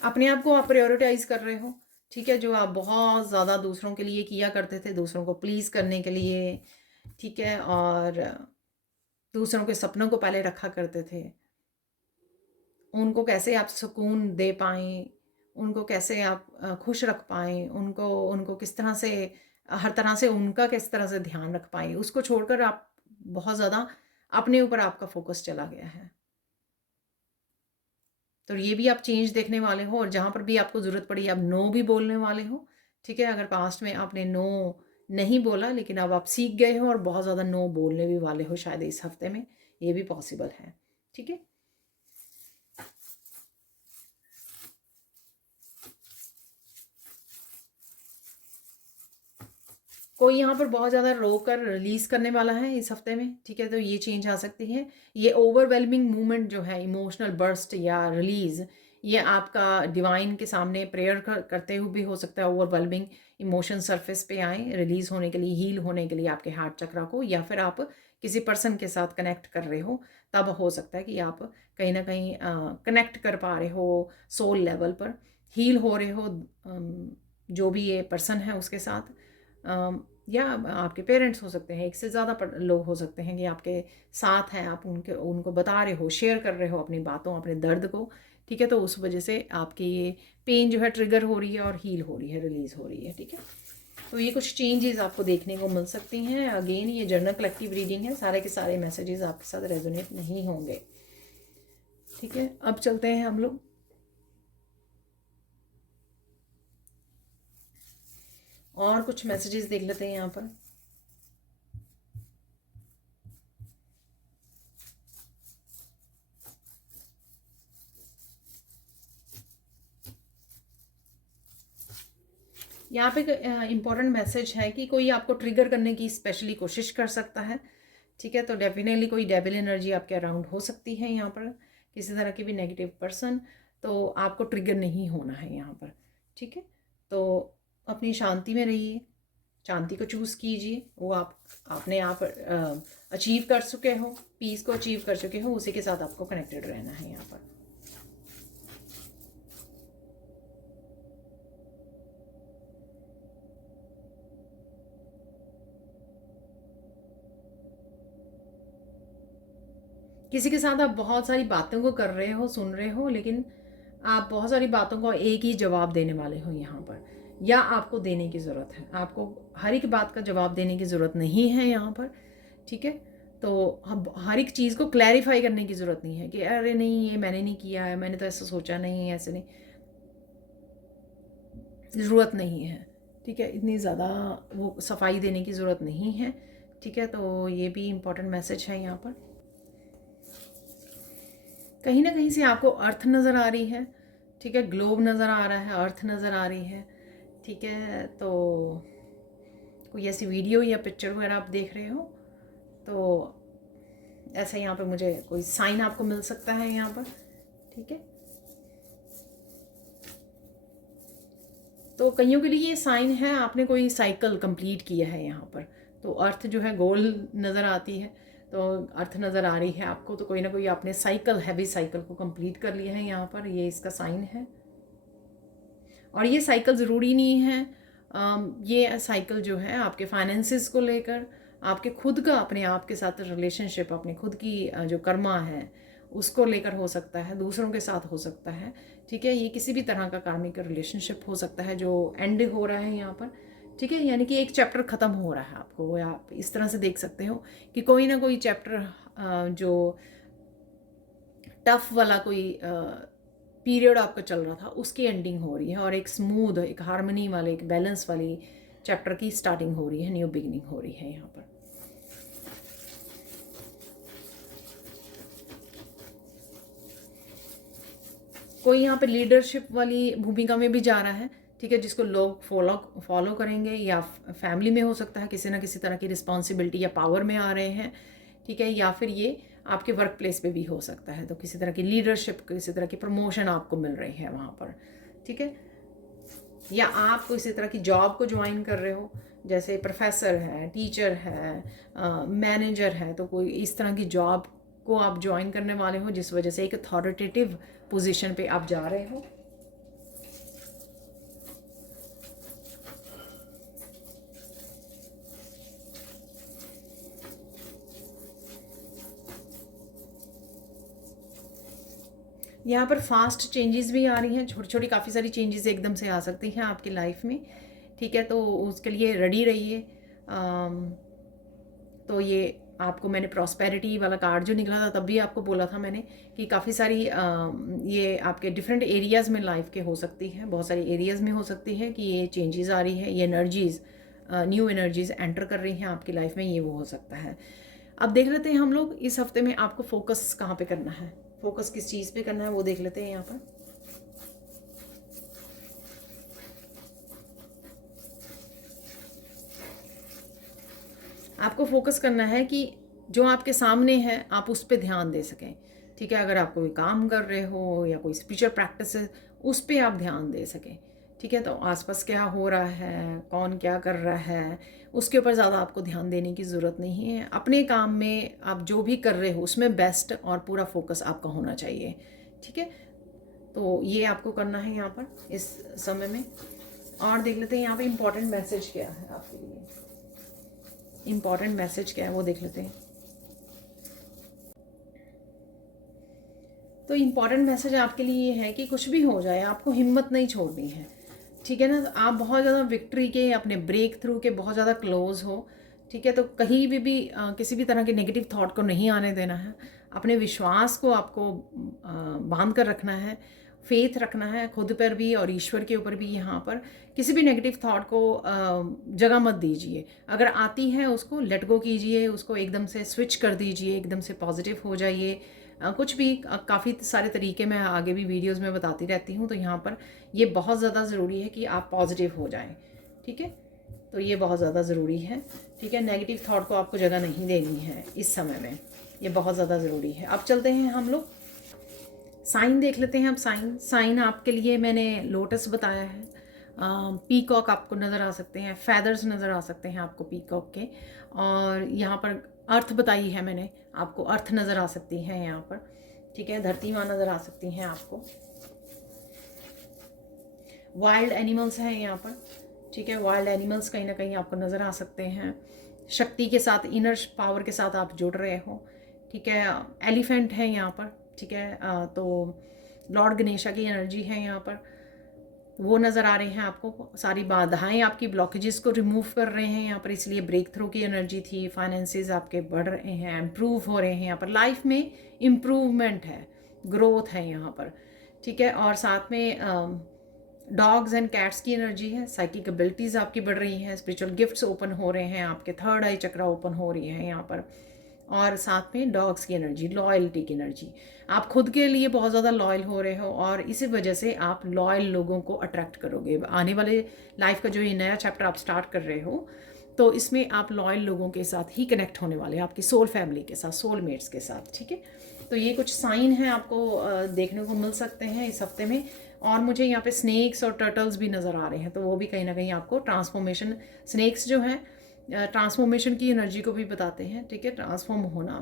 अपने आप को आप प्रायोरिटाइज कर रहे हो, ठीक है। जो आप बहुत ज़्यादा दूसरों के लिए किया करते थे, दूसरों को प्लीज़ करने के लिए, ठीक है, और दूसरों के सपनों को पहले रखा करते थे, उनको कैसे आप सुकून दे पाएँ, उनको कैसे आप खुश रख पाएँ, उनको उनको किस तरह से, हर तरह से उनका किस तरह से ध्यान रख पाएँ, उसको छोड़कर आप बहुत ज़्यादा अपने ऊपर आपका फ़ोकस चला गया है। तो ये भी आप चेंज देखने वाले हो, और जहाँ पर भी आपको ज़रूरत पड़ी आप नो भी बोलने वाले हो, ठीक है। अगर पास्ट में आपने नो नहीं बोला, लेकिन अब आप सीख गए हो और बहुत ज़्यादा नो बोलने भी वाले हो शायद इस हफ्ते में, ये भी पॉसिबल है, ठीक है। कोई यहाँ पर बहुत ज़्यादा रोकर रिलीज़ करने वाला है इस हफ्ते में, ठीक है। तो ये चेंज आ सकती है। ये ओवरवेलमिंग मूवमेंट जो है, इमोशनल बर्स्ट या रिलीज़, ये आपका डिवाइन के सामने प्रेयर करते हुए भी हो सकता है। ओवरवेलमिंग इमोशन सरफेस पे आए, रिलीज़ होने के लिए, हील होने के लिए आपके हार्ट चक्रा को, या फिर आप किसी पर्सन के साथ कनेक्ट कर रहे हो, तब हो सकता है कि आप कहीं ना कहीं कनेक्ट कर पा रहे हो सोल लेवल पर, हील हो रहे हो जो भी ये पर्सन है उसके साथ। या आपके पेरेंट्स हो सकते हैं, एक से ज़्यादा लोग हो सकते हैं कि आपके साथ हैं, आप उनको बता रहे हो, शेयर कर रहे हो अपनी बातों, अपने दर्द को, ठीक है। तो उस वजह से आपकी ये पेन जो है ट्रिगर हो रही है और हील हो रही है, रिलीज़ हो रही है, ठीक है। तो ये कुछ चेंजेस आपको देखने को मिल सकती हैं। अगेन ये जनरल कलेक्टिव रीडिंग है, सारे के सारे मैसेजेस आपके साथ रेजोनेट नहीं होंगे, ठीक है। अब चलते हैं हम लोग और कुछ मैसेजेस देख लेते हैं यहाँ पर। यहाँ पे इम्पॉर्टेंट मैसेज है कि कोई आपको ट्रिगर करने की स्पेशली कोशिश कर सकता है, ठीक है। तो डेफिनेटली कोई डेविल एनर्जी आपके अराउंड हो सकती है यहाँ पर, किसी तरह की भी नेगेटिव पर्सन। तो आपको ट्रिगर नहीं होना है यहाँ पर, ठीक है। तो अपनी शांति में रहिए, शांति को चूज़ कीजिए, वो आपने आप अचीव कर चुके हो, पीस को अचीव कर चुके हो, उसी के साथ आपको कनेक्टेड रहना है यहाँ पर। किसी के साथ आप बहुत सारी बातों को कर रहे हो, सुन रहे हो, लेकिन आप बहुत सारी बातों को एक ही जवाब देने वाले हो यहाँ पर, या आपको देने की ज़रूरत है। आपको हर एक बात का जवाब देने की ज़रूरत नहीं है यहाँ पर, ठीक है। तो हम हर एक चीज़ को क्लैरिफाई करने की ज़रूरत नहीं है कि अरे नहीं ये मैंने नहीं किया है, मैंने तो ऐसा सोचा नहीं है, ऐसे नहीं, ज़रूरत नहीं है, ठीक है। इतनी ज़्यादा वो सफाई देने की ज़रूरत नहीं है, ठीक है। तो ये भी इम्पोर्टेंट मैसेज है यहाँ पर। कहीं ना कहीं से आपको अर्थ नज़र आ रही है, ठीक है। ग्लोब नज़र आ रहा है, अर्थ नज़र आ रही है, ठीक है। तो कोई ऐसी वीडियो या पिक्चर वगैरह आप देख रहे हो तो ऐसा यहाँ पे मुझे कोई साइन आपको मिल सकता है यहाँ पर, ठीक है। तो कईयों के लिए ये साइन है आपने कोई साइकिल कंप्लीट किया है यहाँ पर। तो अर्थ जो है गोल नज़र आती है, तो अर्थ नज़र आ रही है आपको, तो कोई ना कोई आपने साइकिल, हैवी साइकिल को कंप्लीट कर लिया है यहाँ पर, ये इसका साइन है। और ये साइकिल ज़रूरी नहीं है, ये साइकिल जो है आपके फाइनेंसिस को लेकर, आपके खुद का अपने आप के साथ रिलेशनशिप, अपने खुद की जो कर्मा है उसको लेकर हो सकता है, दूसरों के साथ हो सकता है, ठीक है। ये किसी भी तरह का कार्मिक रिलेशनशिप हो सकता है जो एंड हो रहा है यहाँ पर, ठीक है। यानी कि एक चैप्टर ख़त्म हो रहा है आपको, या आप इस तरह से देख सकते हो कि कोई ना कोई चैप्टर जो टफ वाला कोई पीरियड आपका चल रहा था उसकी एंडिंग हो रही है, और एक स्मूथ, एक हार्मनी वाले, एक बैलेंस वाली चैप्टर की स्टार्टिंग हो रही है, न्यू बिगिनिंग हो रही है यहाँ पर। कोई यहाँ पे लीडरशिप वाली भूमिका में भी जा रहा है, ठीक है, जिसको लोग फॉलो करेंगे, या फैमिली में हो सकता है किसी ना किसी तरह की रिस्पॉन्सिबिलिटी या पावर में आ रहे हैं, ठीक है। या फिर ये आपके वर्क प्लेस पे भी हो सकता है, तो किसी तरह की लीडरशिप, किसी तरह की प्रमोशन आपको मिल रही है वहाँ पर, ठीक है। या आप किसी तरह की जॉब को ज्वाइन कर रहे हो, जैसे प्रोफेसर है, टीचर है, मैनेजर है, तो कोई इस तरह की जॉब को आप ज्वाइन करने वाले हो, जिस वजह से एक अथॉरिटेटिव पोजीशन पे आप जा रहे हो। यहाँ पर फास्ट चेंजेस भी आ रही हैं, छोटी छोटी काफ़ी सारी चेंजेस एकदम से आ सकती हैं आपकी लाइफ में, ठीक है। तो उसके लिए रेडी रहिए। तो ये आपको मैंने प्रॉस्पेरिटी वाला कार्ड जो निकला था तब भी आपको बोला था मैंने कि काफ़ी सारी ये आपके डिफरेंट एरियाज़ में लाइफ के हो सकती है, बहुत सारी एरियाज़ में हो सकती है कि ये चेंजेस आ रही है, ये एनर्जीज़, न्यू एनर्जीज़ एंटर कर रही हैं आपकी लाइफ में, ये वो हो सकता है। अब देख लेते हैं हम लोग इस हफ्ते में आपको फोकस कहाँ पे करना है, फोकस किस चीज़ पे करना है वो देख लेते हैं यहाँ पर। आपको फोकस करना है कि जो आपके सामने है आप उस पर ध्यान दे सकें, ठीक है। अगर आप कोई काम कर रहे हो या कोई स्पिरिचुअल प्रैक्टिस है उस पर आप ध्यान दे सकें, ठीक है। तो आसपास क्या हो रहा है, कौन क्या कर रहा है, उसके ऊपर ज़्यादा आपको ध्यान देने की ज़रूरत नहीं है। अपने काम में आप जो भी कर रहे हो उसमें बेस्ट और पूरा फोकस आपका होना चाहिए, ठीक है। तो ये आपको करना है यहाँ पर इस समय में। और देख लेते हैं यहाँ पे इम्पोर्टेंट मैसेज क्या है आपके लिए, इम्पॉर्टेंट मैसेज क्या है वो देख लेते हैं। तो इम्पॉर्टेंट मैसेज आपके लिए ये है कि कुछ भी हो जाए आपको हिम्मत नहीं छोड़नी है, ठीक है ना। तो आप बहुत ज़्यादा विक्ट्री के, अपने ब्रेक थ्रू के बहुत ज़्यादा क्लोज हो, ठीक है। तो कहीं भी किसी भी तरह के नेगेटिव थॉट को नहीं आने देना है, अपने विश्वास को आपको बांध कर रखना है, फेथ रखना है खुद पर भी और ईश्वर के ऊपर भी। यहाँ पर किसी भी नेगेटिव थॉट को जगह मत दीजिए, अगर आती है उसको लेट गो कीजिए, उसको एकदम से स्विच कर दीजिए, एकदम से पॉजिटिव हो जाइए। कुछ भी काफ़ी सारे तरीके मैं आगे भी वीडियोस में बताती रहती हूँ, तो यहाँ पर ये बहुत ज़्यादा ज़रूरी है कि आप पॉजिटिव हो जाएं, ठीक है। तो ये बहुत ज़्यादा ज़रूरी है, ठीक है। नेगेटिव थॉट को आपको जगह नहीं देनी है इस समय में, ये बहुत ज़्यादा ज़रूरी है। अब चलते हैं हम लोग साइन देख लेते हैं। अब साइन आपके लिए मैंने लोटस बताया है, पीकॉक आपको नज़र आ सकते हैं, फैदर्स नज़र आ सकते हैं आपको पीकॉक के, और यहाँ पर अर्थ बताई है मैंने आपको, अर्थ नज़र आ सकती है यहाँ पर, ठीक है। धरती माँ नज़र आ सकती हैं आपको, वाइल्ड एनिमल्स हैं यहाँ पर, ठीक है। वाइल्ड एनिमल्स कहीं ना कहीं आपको नज़र आ सकते हैं, शक्ति के साथ, इनर पावर के साथ आप जुड़ रहे हो, ठीक है। एलिफेंट है यहाँ पर, ठीक है। तो लॉर्ड गणेशा की एनर्जी है यहाँ पर, वो नज़र आ रहे हैं आपको। सारी बाधाएं आपकी ब्लॉकेजेस को रिमूव कर रहे हैं यहाँ पर, इसलिए ब्रेक थ्रू की एनर्जी थी। फाइनेंसेस आपके बढ़ रहे हैं, इम्प्रूव हो रहे हैं यहाँ पर, लाइफ में इम्प्रूवमेंट है, ग्रोथ है यहाँ पर, ठीक है। और साथ में डॉग्स एंड कैट्स की एनर्जी है, साइकिक एबिलिटीज़ आपकी बढ़ रही हैं, स्पिरिचुअल गिफ्ट्स ओपन हो रहे हैं, आपके थर्ड आई चक्रा ओपन हो रही है यहाँ पर। और साथ में डॉग्स की एनर्जी, लॉयल्टी की एनर्जी, आप खुद के लिए बहुत ज़्यादा लॉयल हो रहे हो और इसी वजह से आप लॉयल लोगों को अट्रैक्ट करोगे। आने वाले लाइफ का जो ये नया चैप्टर आप स्टार्ट कर रहे हो, तो इसमें आप लॉयल लोगों के साथ ही कनेक्ट होने वाले हैं, आपकी सोल फैमिली के साथ, सोलमेट्स के साथ, ठीक है। तो ये कुछ साइन हैं आपको देखने को मिल सकते हैं इस हफ्ते में। और मुझे यहाँ पे स्नेक्स और टर्टल्स भी नज़र आ रहे हैं, तो वो भी कहीं ना कहीं आपको ट्रांसफॉर्मेशन, स्नेक्स जो हैं ट्रांसफॉर्मेशन की एनर्जी को भी बताते हैं, ठीक है। ट्रांसफॉर्म होना,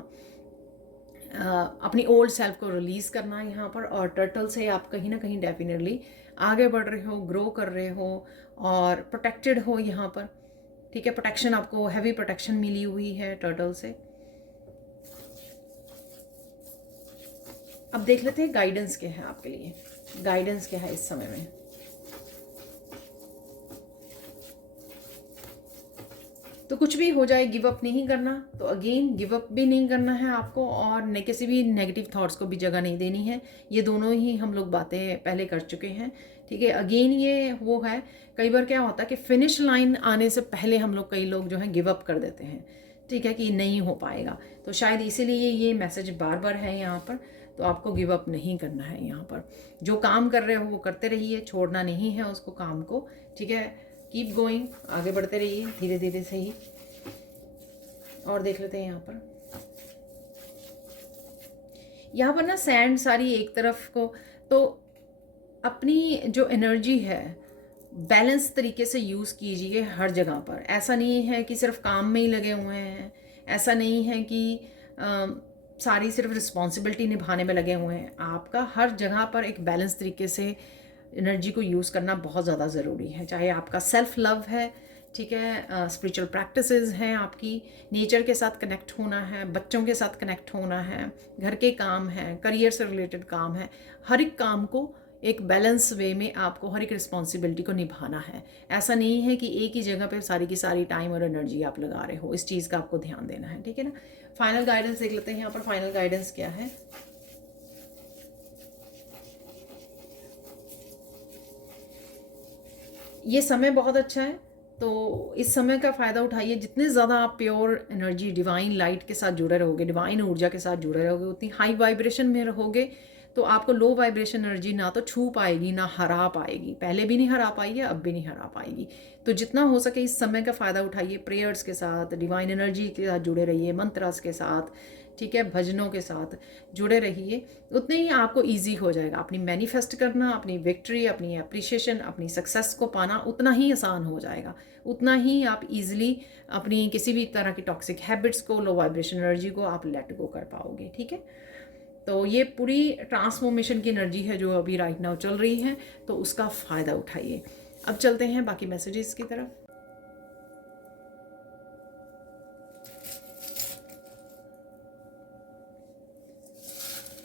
अपनी ओल्ड सेल्फ को रिलीज़ करना यहाँ पर। और टर्टल से आप कहीं ना कहीं डेफिनेटली आगे बढ़ रहे हो, ग्रो कर रहे हो और प्रोटेक्टेड हो यहाँ पर, ठीक है। प्रोटेक्शन आपको, हैवी प्रोटेक्शन मिली हुई है टर्टल से। अब देख लेते हैं गाइडेंस क्या है आपके लिए, गाइडेंस क्या है इस समय में। तो कुछ भी हो जाए, गिव अप नहीं करना। तो अगेन गिव अप भी नहीं करना है आपको और किसी भी नेगेटिव थॉट्स को भी जगह नहीं देनी है। ये दोनों ही हम लोग बातें पहले कर चुके हैं, ठीक है। अगेन ये वो है, कई बार क्या होता है कि फिनिश लाइन आने से पहले हम लोग, कई लोग जो हैं गिव अप कर देते हैं, ठीक है, कि नहीं हो पाएगा। तो शायद इसीलिए ये मैसेज बार बार है यहाँ पर। तो आपको गिव अप नहीं करना है यहाँ पर, जो काम कर रहे हो वो करते रहिए, छोड़ना नहीं है उसको, काम को, ठीक है। कीप गोइंग, आगे बढ़ते रहिए धीरे धीरे से ही। और देख लेते हैं यहाँ पर ना सैंड सारी एक तरफ को, तो अपनी जो एनर्जी है बैलेंस तरीके से यूज़ कीजिए हर जगह पर। ऐसा नहीं है कि सिर्फ काम में ही लगे हुए हैं, ऐसा नहीं है कि सारी सिर्फ रिस्पॉन्सिबिलिटी निभाने में लगे हुए हैं। आपका हर जगह पर एक बैलेंस तरीके से एनर्जी को यूज़ करना बहुत ज़्यादा ज़रूरी है। चाहे आपका सेल्फ लव है, ठीक है, स्पिरिचुअल प्रैक्टिसेस हैं आपकी, नेचर के साथ कनेक्ट होना है, बच्चों के साथ कनेक्ट होना है, घर के काम हैं, करियर से रिलेटेड काम है, हर एक काम को एक बैलेंस वे में आपको हर एक रिस्पॉन्सिबिलिटी को निभाना है। ऐसा नहीं है कि एक ही जगह पे सारी की सारी टाइम और एनर्जी आप लगा रहे हो, इस चीज़ का आपको ध्यान देना है, ठीक है ना। फाइनल गाइडेंस देख लेते हैं यहाँ पर, फाइनल गाइडेंस क्या है। ये समय बहुत अच्छा है, तो इस समय का फ़ायदा उठाइए। जितने ज़्यादा आप प्योर एनर्जी, डिवाइन लाइट के साथ जुड़े रहोगे, डिवाइन ऊर्जा के साथ जुड़े रहोगे, उतनी हाई वाइब्रेशन में रहोगे, तो आपको लो वाइब्रेशन एनर्जी ना तो छू पाएगी ना हरा पाएगी। पहले भी नहीं हरा पाई है, अब भी नहीं हरा पाएगी। तो जितना हो सके इस समय का फ़ायदा उठाइए, प्रेयर्स के साथ, डिवाइन एनर्जी के साथ जुड़े रहिए, मंत्रास के साथ, ठीक है, भजनों के साथ जुड़े रहिए। उतने ही आपको ईजी हो जाएगा अपनी मैनिफेस्ट करना, अपनी विक्ट्री, अपनी अप्रिशिएशन, अपनी सक्सेस को पाना उतना ही आसान हो जाएगा। उतना ही आप इजीली अपनी किसी भी तरह की टॉक्सिक हैबिट्स को, लो वाइब्रेशन एनर्जी को आप लेट गो कर पाओगे, ठीक है। तो ये पूरी ट्रांसफॉर्मेशन की एनर्जी है जो अभी राइट नाउ चल रही है, तो उसका फ़ायदा उठाइए। अब चलते हैं बाकी मैसेजेस की तरफ।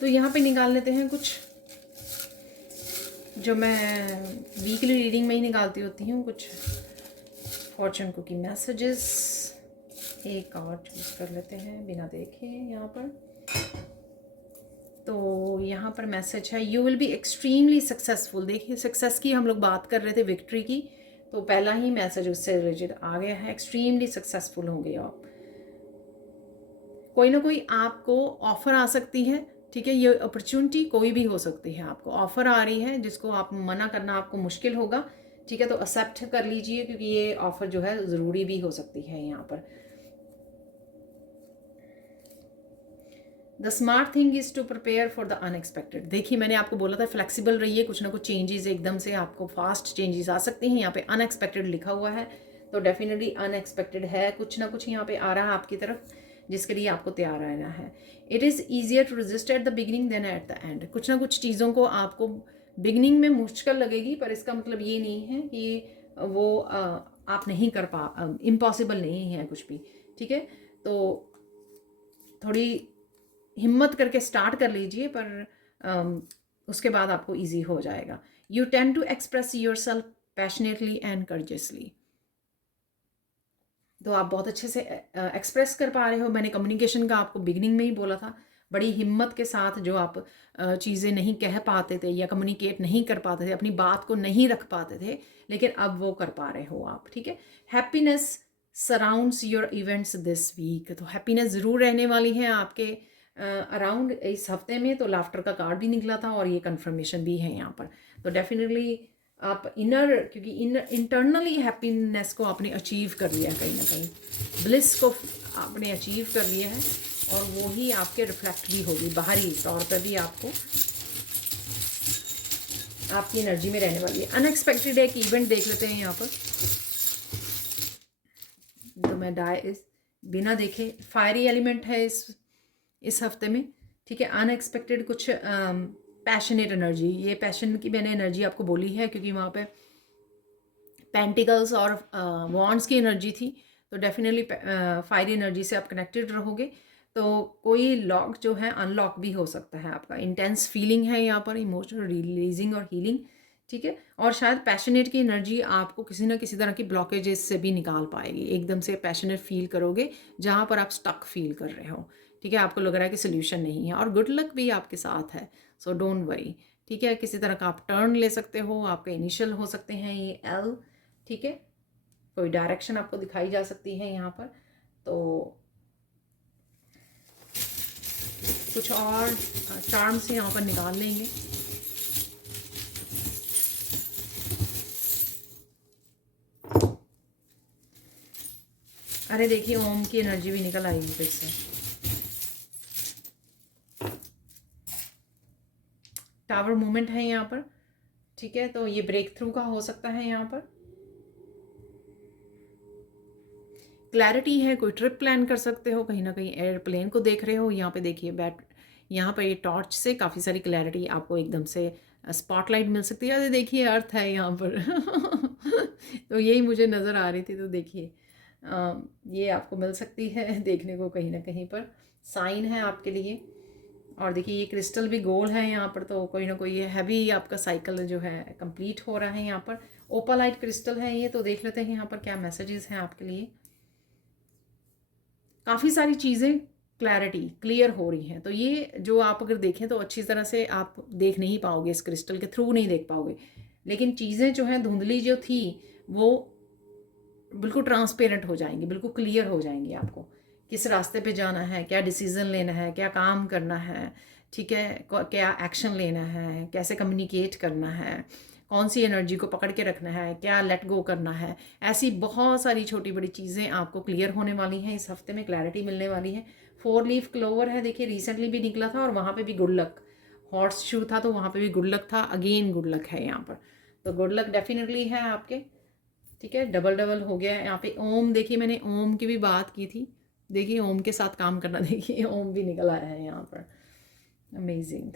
तो यहाँ पे निकाल लेते हैं कुछ जो मैं वीकली रीडिंग में ही निकालती होती हूँ, कुछ फॉर्चून कुकी मैसेजेस। एक कार्ड चूज कर लेते हैं बिना देखे यहाँ पर। तो यहाँ पर मैसेज है, you will be extremely successful. देखिए सक्सेस की हम लोग बात कर रहे थे, विक्ट्री की, तो पहला ही मैसेज उससे रिलेटेड आ गया है। एक्सट्रीमली सक्सेसफुल होंगे आप। कोई ना कोई आपको ऑफर आ सकती है, ठीक है। ये अपॉर्चुनिटी कोई भी हो सकती है, आपको ऑफर आ रही है जिसको आप मना करना आपको मुश्किल होगा, ठीक है। तो एक्सेप्ट कर लीजिए क्योंकि ये ऑफर जो है ज़रूरी भी हो सकती है यहाँ पर। The smart thing is to prepare for the unexpected. देखिए मैंने आपको बोला था फ्लेक्सिबल रहिए, कुछ ना कुछ चेंजेस एकदम से आपको फास्ट चेंजेस आ सकते हैं। यहाँ पे अनएक्सपेक्टेड लिखा हुआ है, तो डेफिनेटली अनएक्सपेक्टेड है, कुछ ना कुछ यहाँ पे आ रहा है आपकी तरफ जिसके लिए आपको तैयार रहना है। It is easier to resist at the beginning than at the end. कुछ ना कुछ चीज़ों को आपको बिगिनिंग में मुश्किल लगेगी, पर इसका मतलब ये नहीं है कि वो आप नहीं कर इम्पॉसिबल नहीं है कुछ भी, ठीक है। तो थोड़ी हिम्मत करके स्टार्ट कर लीजिए, पर उसके बाद आपको ईजी हो जाएगा। You tend to express yourself passionately and courageously. तो आप बहुत अच्छे से एक्सप्रेस कर पा रहे हो। मैंने कम्युनिकेशन का आपको बिगिनिंग में ही बोला था, बड़ी हिम्मत के साथ जो आप चीज़ें नहीं कह पाते थे या कम्युनिकेट नहीं कर पाते थे, अपनी बात को नहीं रख पाते थे, लेकिन अब वो कर पा रहे हो आप, ठीक है। Happiness surrounds your events this week. तो हैप्पीनेस ज़रूर रहने वाली है आपके अराउंड इस हफ्ते में। तो लाफ्टर का कार्ड भी निकला था और ये कंफर्मेशन भी है यहाँ पर। तो डेफिनेटली आप इनर, क्योंकि इंटरनली हैप्पीनेस को आपने अचीव कर लिया है, कहीं ना कहीं ब्लिस को आपने अचीव कर लिया है, और वो ही आपके रिफ्लेक्ट भी होगी बाहरी तौर पर भी, आपको आपकी एनर्जी में रहने वाली है। अनएक्सपेक्टेड एक इवेंट देख लेते हैं यहाँ पर। तो मैं इस बिना देखे फायरी एलिमेंट है इस हफ्ते में, ठीक है। अनएक्सपेक्टेड कुछ पैशनेट एनर्जी, ये पैशन की मैंने एनर्जी आपको बोली है क्योंकि वहाँ पे पेंटिकल्स और वॉन्ड्स की एनर्जी थी। तो डेफिनेटली फायरी एनर्जी से आप कनेक्टेड रहोगे। तो कोई लॉक जो है अनलॉक भी हो सकता है आपका। इंटेंस फीलिंग है यहाँ पर, इमोशनल रिलीजिंग और हीलिंग, ठीक है। और शायद पैशनेट की एनर्जी आपको किसी ना किसी तरह की ब्लॉकेजेस से भी निकाल पाएगी। एकदम से पैशनेट फील करोगे जहाँ पर आप स्टक फील कर रहे हो, ठीक है। आपको लग रहा है कि सोल्यूशन नहीं है, और गुड लक भी आपके साथ है, सो डोंट वरी, ठीक है। किसी तरह का आप टर्न ले सकते हो, आपके इनिशियल हो सकते हैं ये एल, ठीक है। कोई डायरेक्शन आपको दिखाई जा सकती है यहाँ पर। तो कुछ और चार्म्स यहाँ पर निकाल लेंगे। अरे देखिए, ओम की एनर्जी भी निकल आई फिर से। टावर मूवमेंट है यहाँ पर, ठीक है। तो ये ब्रेक थ्रू का हो सकता है यहाँ पर। क्लैरिटी है, कोई ट्रिप प्लान कर सकते हो, कहीं ना कहीं एयरप्लेन को देख रहे हो। यहाँ पे देखिए यहाँ पर ये टॉर्च से काफ़ी सारी क्लैरिटी आपको एकदम से स्पॉटलाइट मिल सकती है। अरे देखिए, अर्थ है यहाँ पर तो यही मुझे नज़र आ रही थी। तो देखिए ये आपको मिल सकती है देखने को, कहीं ना कहीं पर साइन है आपके लिए। और देखिए ये क्रिस्टल भी गोल है यहाँ पर। तो कोई ना कोई ये हैवी आपका साइकिल जो है कंप्लीट हो रहा है यहाँ पर। ओपालाइट क्रिस्टल है ये। तो देख लेते हैं यहाँ पर क्या मैसेजेस हैं आपके लिए। काफ़ी सारी चीज़ें क्लैरिटी क्लियर हो रही हैं। तो ये जो आप अगर देखें तो अच्छी तरह से आप देख नहीं पाओगे, इस क्रिस्टल के थ्रू नहीं देख पाओगे, लेकिन चीज़ें जो हैं धुंधली जो थी वो बिल्कुल ट्रांसपेरेंट हो जाएंगी, बिल्कुल क्लियर हो जाएंगी। आपको किस रास्ते पे जाना है, क्या डिसीज़न लेना है, क्या काम करना है, ठीक है, क्या एक्शन लेना है, कैसे कम्युनिकेट करना है, कौन सी एनर्जी को पकड़ के रखना है, क्या लेट गो करना है। ऐसी बहुत सारी छोटी बड़ी चीज़ें आपको क्लियर होने वाली हैं इस हफ्ते में, क्लैरिटी मिलने वाली है। 4 लीफ क्लोवर है, देखिए रिसेंटली भी निकला था और वहाँ पे भी गुड लक, हॉर्स शू था तो वहाँ पे भी गुड लक था, अगेन गुड लक है यहाँ पर। तो गुड लक डेफिनेटली है आपके, ठीक है। डबल डबल हो गया है यहाँ पे। ओम देखिए, मैंने ओम की भी बात की थी, देखिए ओम के साथ काम करना, देखिए ओम भी निकल आया है यहाँ पर, अमेजिंग।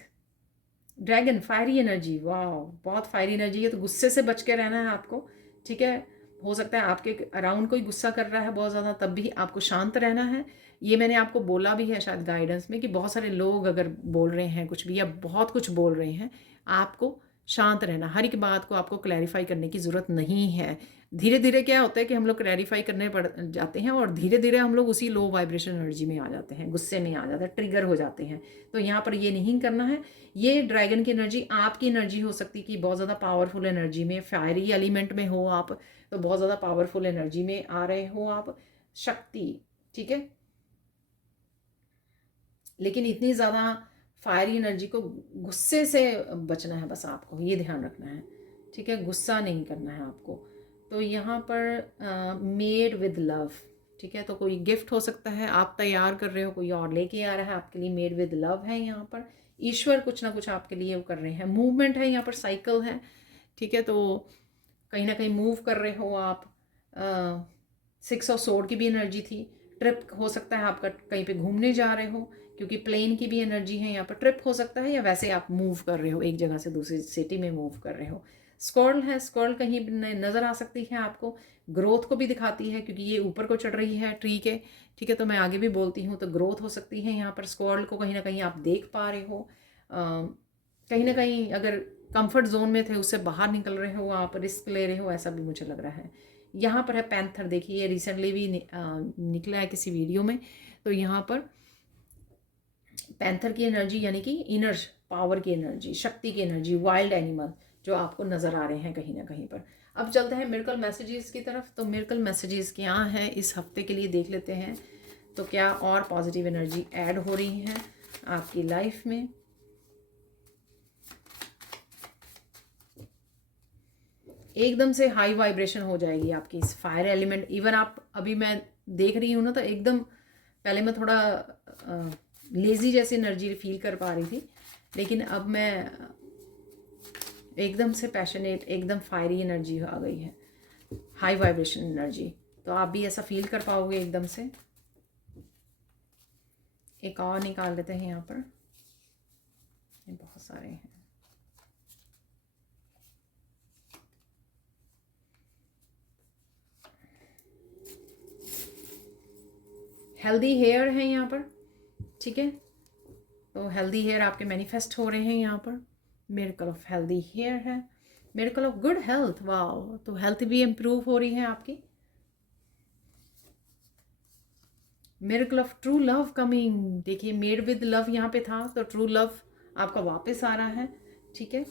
ड्रैगन फायरी एनर्जी, वाह बहुत फायरी एनर्जी है। तो गुस्से से बच के रहना है आपको, ठीक है। हो सकता है आपके अराउंड कोई गुस्सा कर रहा है बहुत ज़्यादा, तब भी आपको शांत रहना है। ये मैंने आपको बोला भी है शायद गाइडेंस में कि बहुत सारे लोग अगर बोल रहे हैं कुछ भी या बहुत कुछ बोल रहे हैं, आपको शांत रहना। हर एक बात को आपको क्लैरिफाई करने की ज़रूरत नहीं है। धीरे धीरे क्या होता है कि हम लोग क्लैरिफाई करने पड़ जाते हैं और धीरे धीरे हम लोग उसी लो वाइब्रेशन एनर्जी में आ जाते हैं, गुस्से में आ जाते हैं, ट्रिगर हो जाते हैं। तो यहाँ पर ये नहीं करना है। ये ड्रैगन की एनर्जी आपकी एनर्जी हो सकती है कि बहुत ज़्यादा पावरफुल एनर्जी में, फायरी एलिमेंट में हो आप, तो बहुत ज़्यादा पावरफुल एनर्जी में आ रहे हो आप, शक्ति, ठीक है। लेकिन इतनी ज़्यादा फायरी एनर्जी को, गुस्से से बचना है बस आपको, ये ध्यान रखना है, ठीक है। गुस्सा नहीं करना है आपको। तो यहाँ पर मेड विद लव, ठीक है। तो कोई गिफ्ट हो सकता है, आप तैयार कर रहे हो, कोई और लेके आ रहा है आपके लिए, मेड विद लव है यहाँ पर। ईश्वर कुछ ना कुछ आपके लिए वो कर रहे हैं। मूवमेंट है यहाँ पर, साइकिल है, ठीक है। तो कहीं ना कहीं मूव कर रहे हो आप। 6 ऑफ सोर्ड की भी एनर्जी थी। ट्रिप हो सकता है आपका, कहीं पे घूमने जा रहे हो, क्योंकि प्लेन की भी एनर्जी है यहाँ पर। ट्रिप हो सकता है या वैसे आप मूव कर रहे हो, एक जगह से दूसरी सिटी में मूव कर रहे हो। स्कर्ल है, स्कर्ल कहीं नज़र आ सकती है आपको, ग्रोथ को भी दिखाती है क्योंकि ये ऊपर को चढ़ रही है ट्री के, ठीक है। तो मैं आगे भी बोलती हूँ, तो ग्रोथ हो सकती है यहाँ पर। स्कर्ल को कहीं ना कहीं आप देख पा रहे हो। कहीं ना कहीं अगर कंफर्ट जोन में थे उससे बाहर निकल रहे हो, आप रिस्क ले रहे हो, ऐसा भी मुझे लग रहा है। यहाँ पर है पैंथर, देखिए ये रिसेंटली भी निकला है किसी वीडियो में। तो यहाँ पर पैंथर की एनर्जी यानी कि इनर पावर की एनर्जी, शक्ति की एनर्जी, वाइल्ड एनिमल जो आपको नज़र आ रहे हैं कहीं ना कहीं पर। अब चलते हैं मिरेकल मैसेजेस की तरफ। तो मिरेकल मैसेजेस क्या हैं इस हफ्ते के लिए देख लेते हैं। तो क्या और पॉजिटिव एनर्जी ऐड हो रही है आपकी लाइफ में। एकदम से हाई वाइब्रेशन हो जाएगी आपकी इस फायर एलिमेंट। इवन आप अभी मैं देख रही हूँ ना, तो एकदम पहले मैं थोड़ा लेज़ी जैसी एनर्जी फील कर पा रही थी, लेकिन अब मैं एकदम से पैशनेट, एकदम फायरी एनर्जी आ गई है, हाई वाइब्रेशन एनर्जी। तो आप भी ऐसा फील कर पाओगे एकदम से। एक और निकाल लेते हैं यहाँ पर, ये बहुत सारे हैं। हेल्दी हेयर है यहाँ पर, ठीक है। तो हेल्दी हेयर आपके मैनिफेस्ट हो रहे हैं यहाँ पर। मिरेकल ऑफ हेल्दी हेयर है, miracle of good health, wow. तो हेल्थ भी इम्प्रूव हो रही है आपकी। Miracle of true love coming, देखिए मेड विद लव यहाँ पे था, तो ट्रू लव आपका वापस आ रहा है, ठीक है।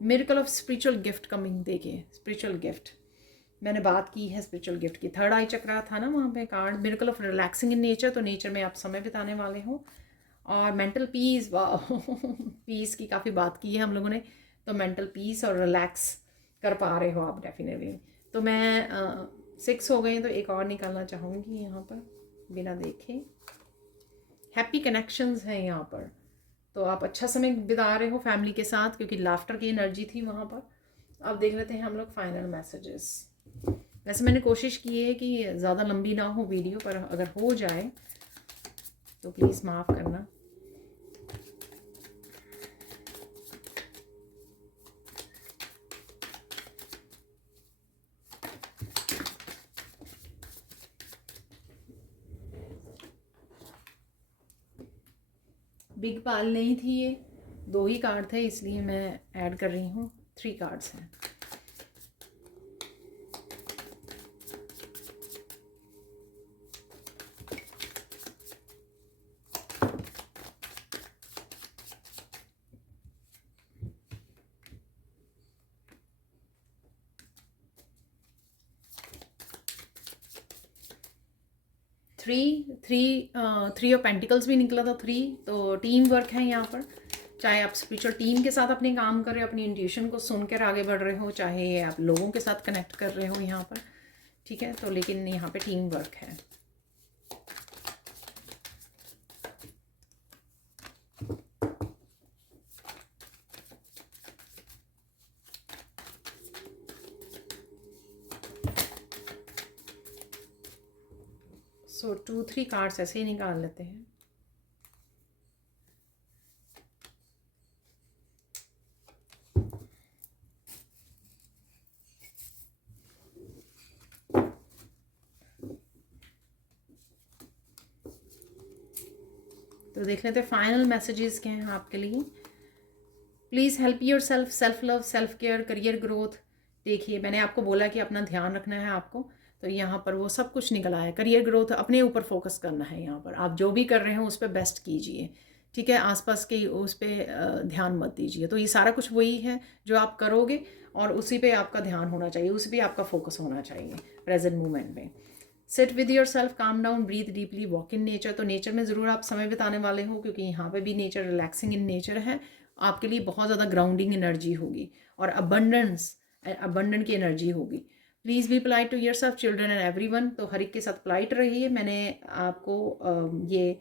Miracle of spiritual gift coming, देखिए स्पिरिचुअल गिफ्ट मैंने बात की है स्पिरिचुअल गिफ्ट की। थर्ड आई चक्रा था ना वहाँ पे card. Miracle of relaxing in nature, तो नेचर में आप समय बिताने वाले हो। और मेंटल पीस, वाह पीस की काफ़ी बात की है हम लोगों ने। तो मेंटल पीस और रिलैक्स कर पा रहे हो आप डेफिनेटली। तो मैं 6 हो गए, तो एक और निकालना चाहूँगी यहाँ पर बिना देखे। हैप्पी कनेक्शंस हैं यहाँ पर, तो आप अच्छा समय बिता रहे हो फैमिली के साथ, क्योंकि लाफ्टर की एनर्जी थी वहाँ पर। अब देख लेते हैं हम लोग फाइनल मैसेजेस। वैसे मैंने कोशिश की है कि ज़्यादा लंबी ना हो वीडियो, पर अगर हो जाए तो प्लीज़ माफ़ करना। बिग पाल नहीं थी ये, 2 ही कार्ड थे, इसलिए मैं ऐड कर रही हूँ। 3 कार्ड्स हैं। थ्री ऑफ पेंटिकल्स भी निकला था 3। तो टीम वर्क है यहाँ पर। चाहे आप स्पिरिचुअल टीम के साथ अपने काम कर रहे हो, अपनी इंट्यूशन को सुनकर आगे बढ़ रहे हो, चाहे आप लोगों के साथ कनेक्ट कर रहे हो यहाँ पर, ठीक है। तो लेकिन यहाँ पे टीम वर्क है। सो 2-3 कार्ड्स ऐसे ही निकाल लेते हैं। तो देख लेते हैं फाइनल मैसेजेस क्या हैं आपके लिए। Please help your self, self love, self care, career growth. देखिए मैंने आपको बोला कि अपना ध्यान रखना है आपको, तो यहाँ पर वो सब कुछ निकला है। करियर ग्रोथ, अपने ऊपर फोकस करना है यहाँ पर। आप जो भी कर रहे हो उस पर बेस्ट कीजिए, ठीक है। आसपास के उस पर ध्यान मत दीजिए। तो ये सारा कुछ वही है जो आप करोगे, और उसी पे आपका ध्यान होना चाहिए, उसी पे आपका फोकस होना चाहिए प्रेजेंट मोमेंट में। Sit with yourself, calm down, breathe deeply, walk in nature. तो नेचर में ज़रूर आप समय बिताने वाले हो, क्योंकि यहाँ पे भी नेचर रिलैक्सिंग इन नेचर है। आपके लिए बहुत ज़्यादा ग्राउंडिंग एनर्जी होगी, और अबंडेंट की एनर्जी होगी। Please be polite to yourself, children and everyone. तो हर एक के साथ पोलाइट रहिए। मैंने आपको ये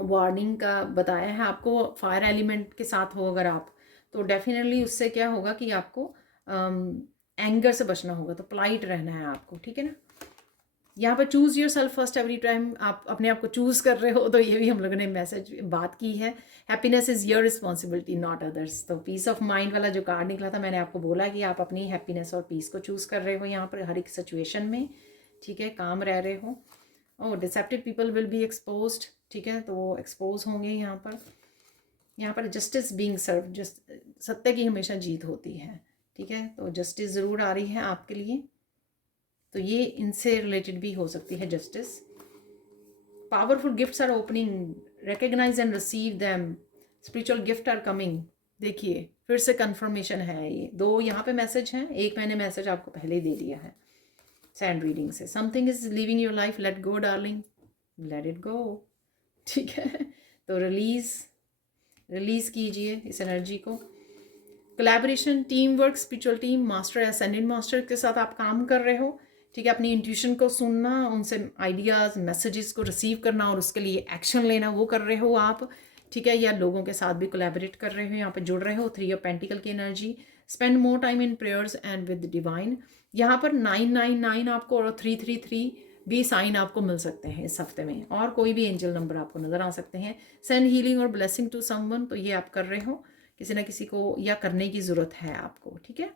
वार्निंग का बताया है। आपको फायर एलिमेंट के साथ हो अगर आप, तो डेफिनेटली उससे क्या होगा कि आपको एंगर से बचना होगा। तो पोलाइट रहना है आपको, ठीक है ना। यहाँ पर choose your self first every time, आप अपने आप को चूज़ कर रहे हो, तो ये भी हम लोगों ने मैसेज बात की है। Happiness is your responsibility not others. तो पीस ऑफ माइंड वाला जो कार्ड निकला था, मैंने आपको बोला कि आप अपनी हैप्पीनेस और पीस को चूज़ कर रहे हो यहाँ पर हर एक सिचुएशन में, ठीक है। काम रह रहे हो। Deceptive people will be exposed, ठीक है। तो वो एक्सपोज होंगे यहाँ पर। यहाँ पर जस्टिस बीइंग सर्व, जस्ट सत्य की हमेशा जीत होती है, ठीक है। तो जस्टिस ज़रूर आ रही है आपके लिए, तो ये इनसे रिलेटेड भी हो सकती है justice. Powerful gifts are opening, recognize and receive them, spiritual gift are coming. देखिए फिर से कंफर्मेशन है, ये दो यहाँ पे मैसेज हैं, एक मैंने मैसेज आपको पहले ही दे दिया है सैंड रीडिंग से। Something is living your life, let go darling, let it go, ठीक है। तो रिलीज कीजिए इस एनर्जी को। Collaboration, team work, spiritual team, master ascendant master के साथ आप काम कर रहे हो, ठीक है। अपनी इंट्यूशन को सुनना, उनसे आइडियाज़ मैसेजेस को रिसीव करना और उसके लिए एक्शन लेना, वो कर रहे हो आप, ठीक है। या लोगों के साथ भी कोलैबोरेट कर रहे हो, यहाँ पे जुड़ रहे हो। 3 ऑफ पेंटिकल की energy, spend more time in prayers and with divine. यहाँ पर 999 आपको और 333 भी साइन आपको मिल सकते हैं इस हफ्ते में, और कोई भी एंजल नंबर आपको नज़र आ सकते हैं। सेंड हीलिंग और ब्लेसिंग टू समवन, तो ये आप कर रहे हो, किसी ना किसी को या करने की ज़रूरत है आपको, ठीक है।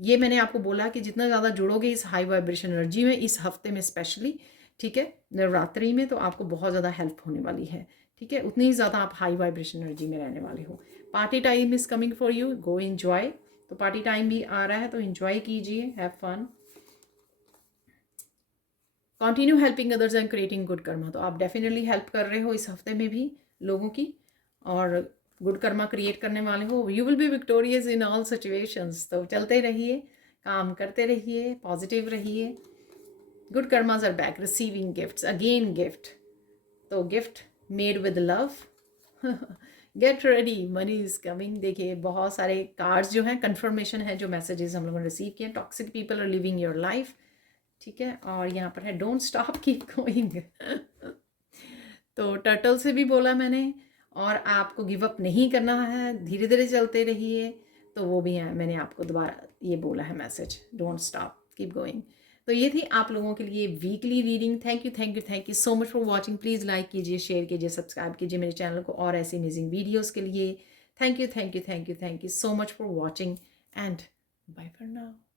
ये मैंने आपको बोला कि जितना ज़्यादा जुड़ोगे इस हाई वाइब्रेशन एनर्जी में इस हफ्ते में स्पेशली, ठीक है, नवरात्रि में, तो आपको बहुत ज़्यादा हेल्प होने वाली है, ठीक है। उतनी ही ज़्यादा आप हाई वाइब्रेशन एनर्जी में रहने वाले हो। Party time is coming for you, go enjoy. तो पार्टी टाइम भी आ रहा है, तो एंजॉय कीजिए, have fun, continue helping others and creating good karma. तो आप डेफिनेटली हेल्प कर रहे हो इस हफ्ते में भी लोगों की, और गुड कर्मा क्रिएट करने वाले हो। You will be victorious in all situations. तो चलते रहिए, काम करते रहिए, पॉजिटिव रहिए। Good karmas are back, receiving gifts, again gift, तो gift made with love. Get ready, money is coming. देखिए बहुत सारे कार्ड्स जो हैं, कंफर्मेशन है जो मैसेजेस हम लोगों ने रिसीव किए। Toxic people are living your life, ठीक है। और यहाँ पर है डोंट स्टॉप कीप गोइंग। तो टर्टल से भी बोला मैंने, और आपको गिव अप नहीं करना है, धीरे धीरे चलते रहिए, तो वो भी है, मैंने आपको दोबारा ये बोला है message, don't stop keep going. तो ये थी आप लोगों के लिए weekly reading. Thank you so much for watching. Please like कीजिए, शेयर कीजिए, सब्सक्राइब कीजिए मेरे चैनल को और ऐसी अमेजिंग वीडियोज़ के लिए। Thank you so much for watching and bye for now.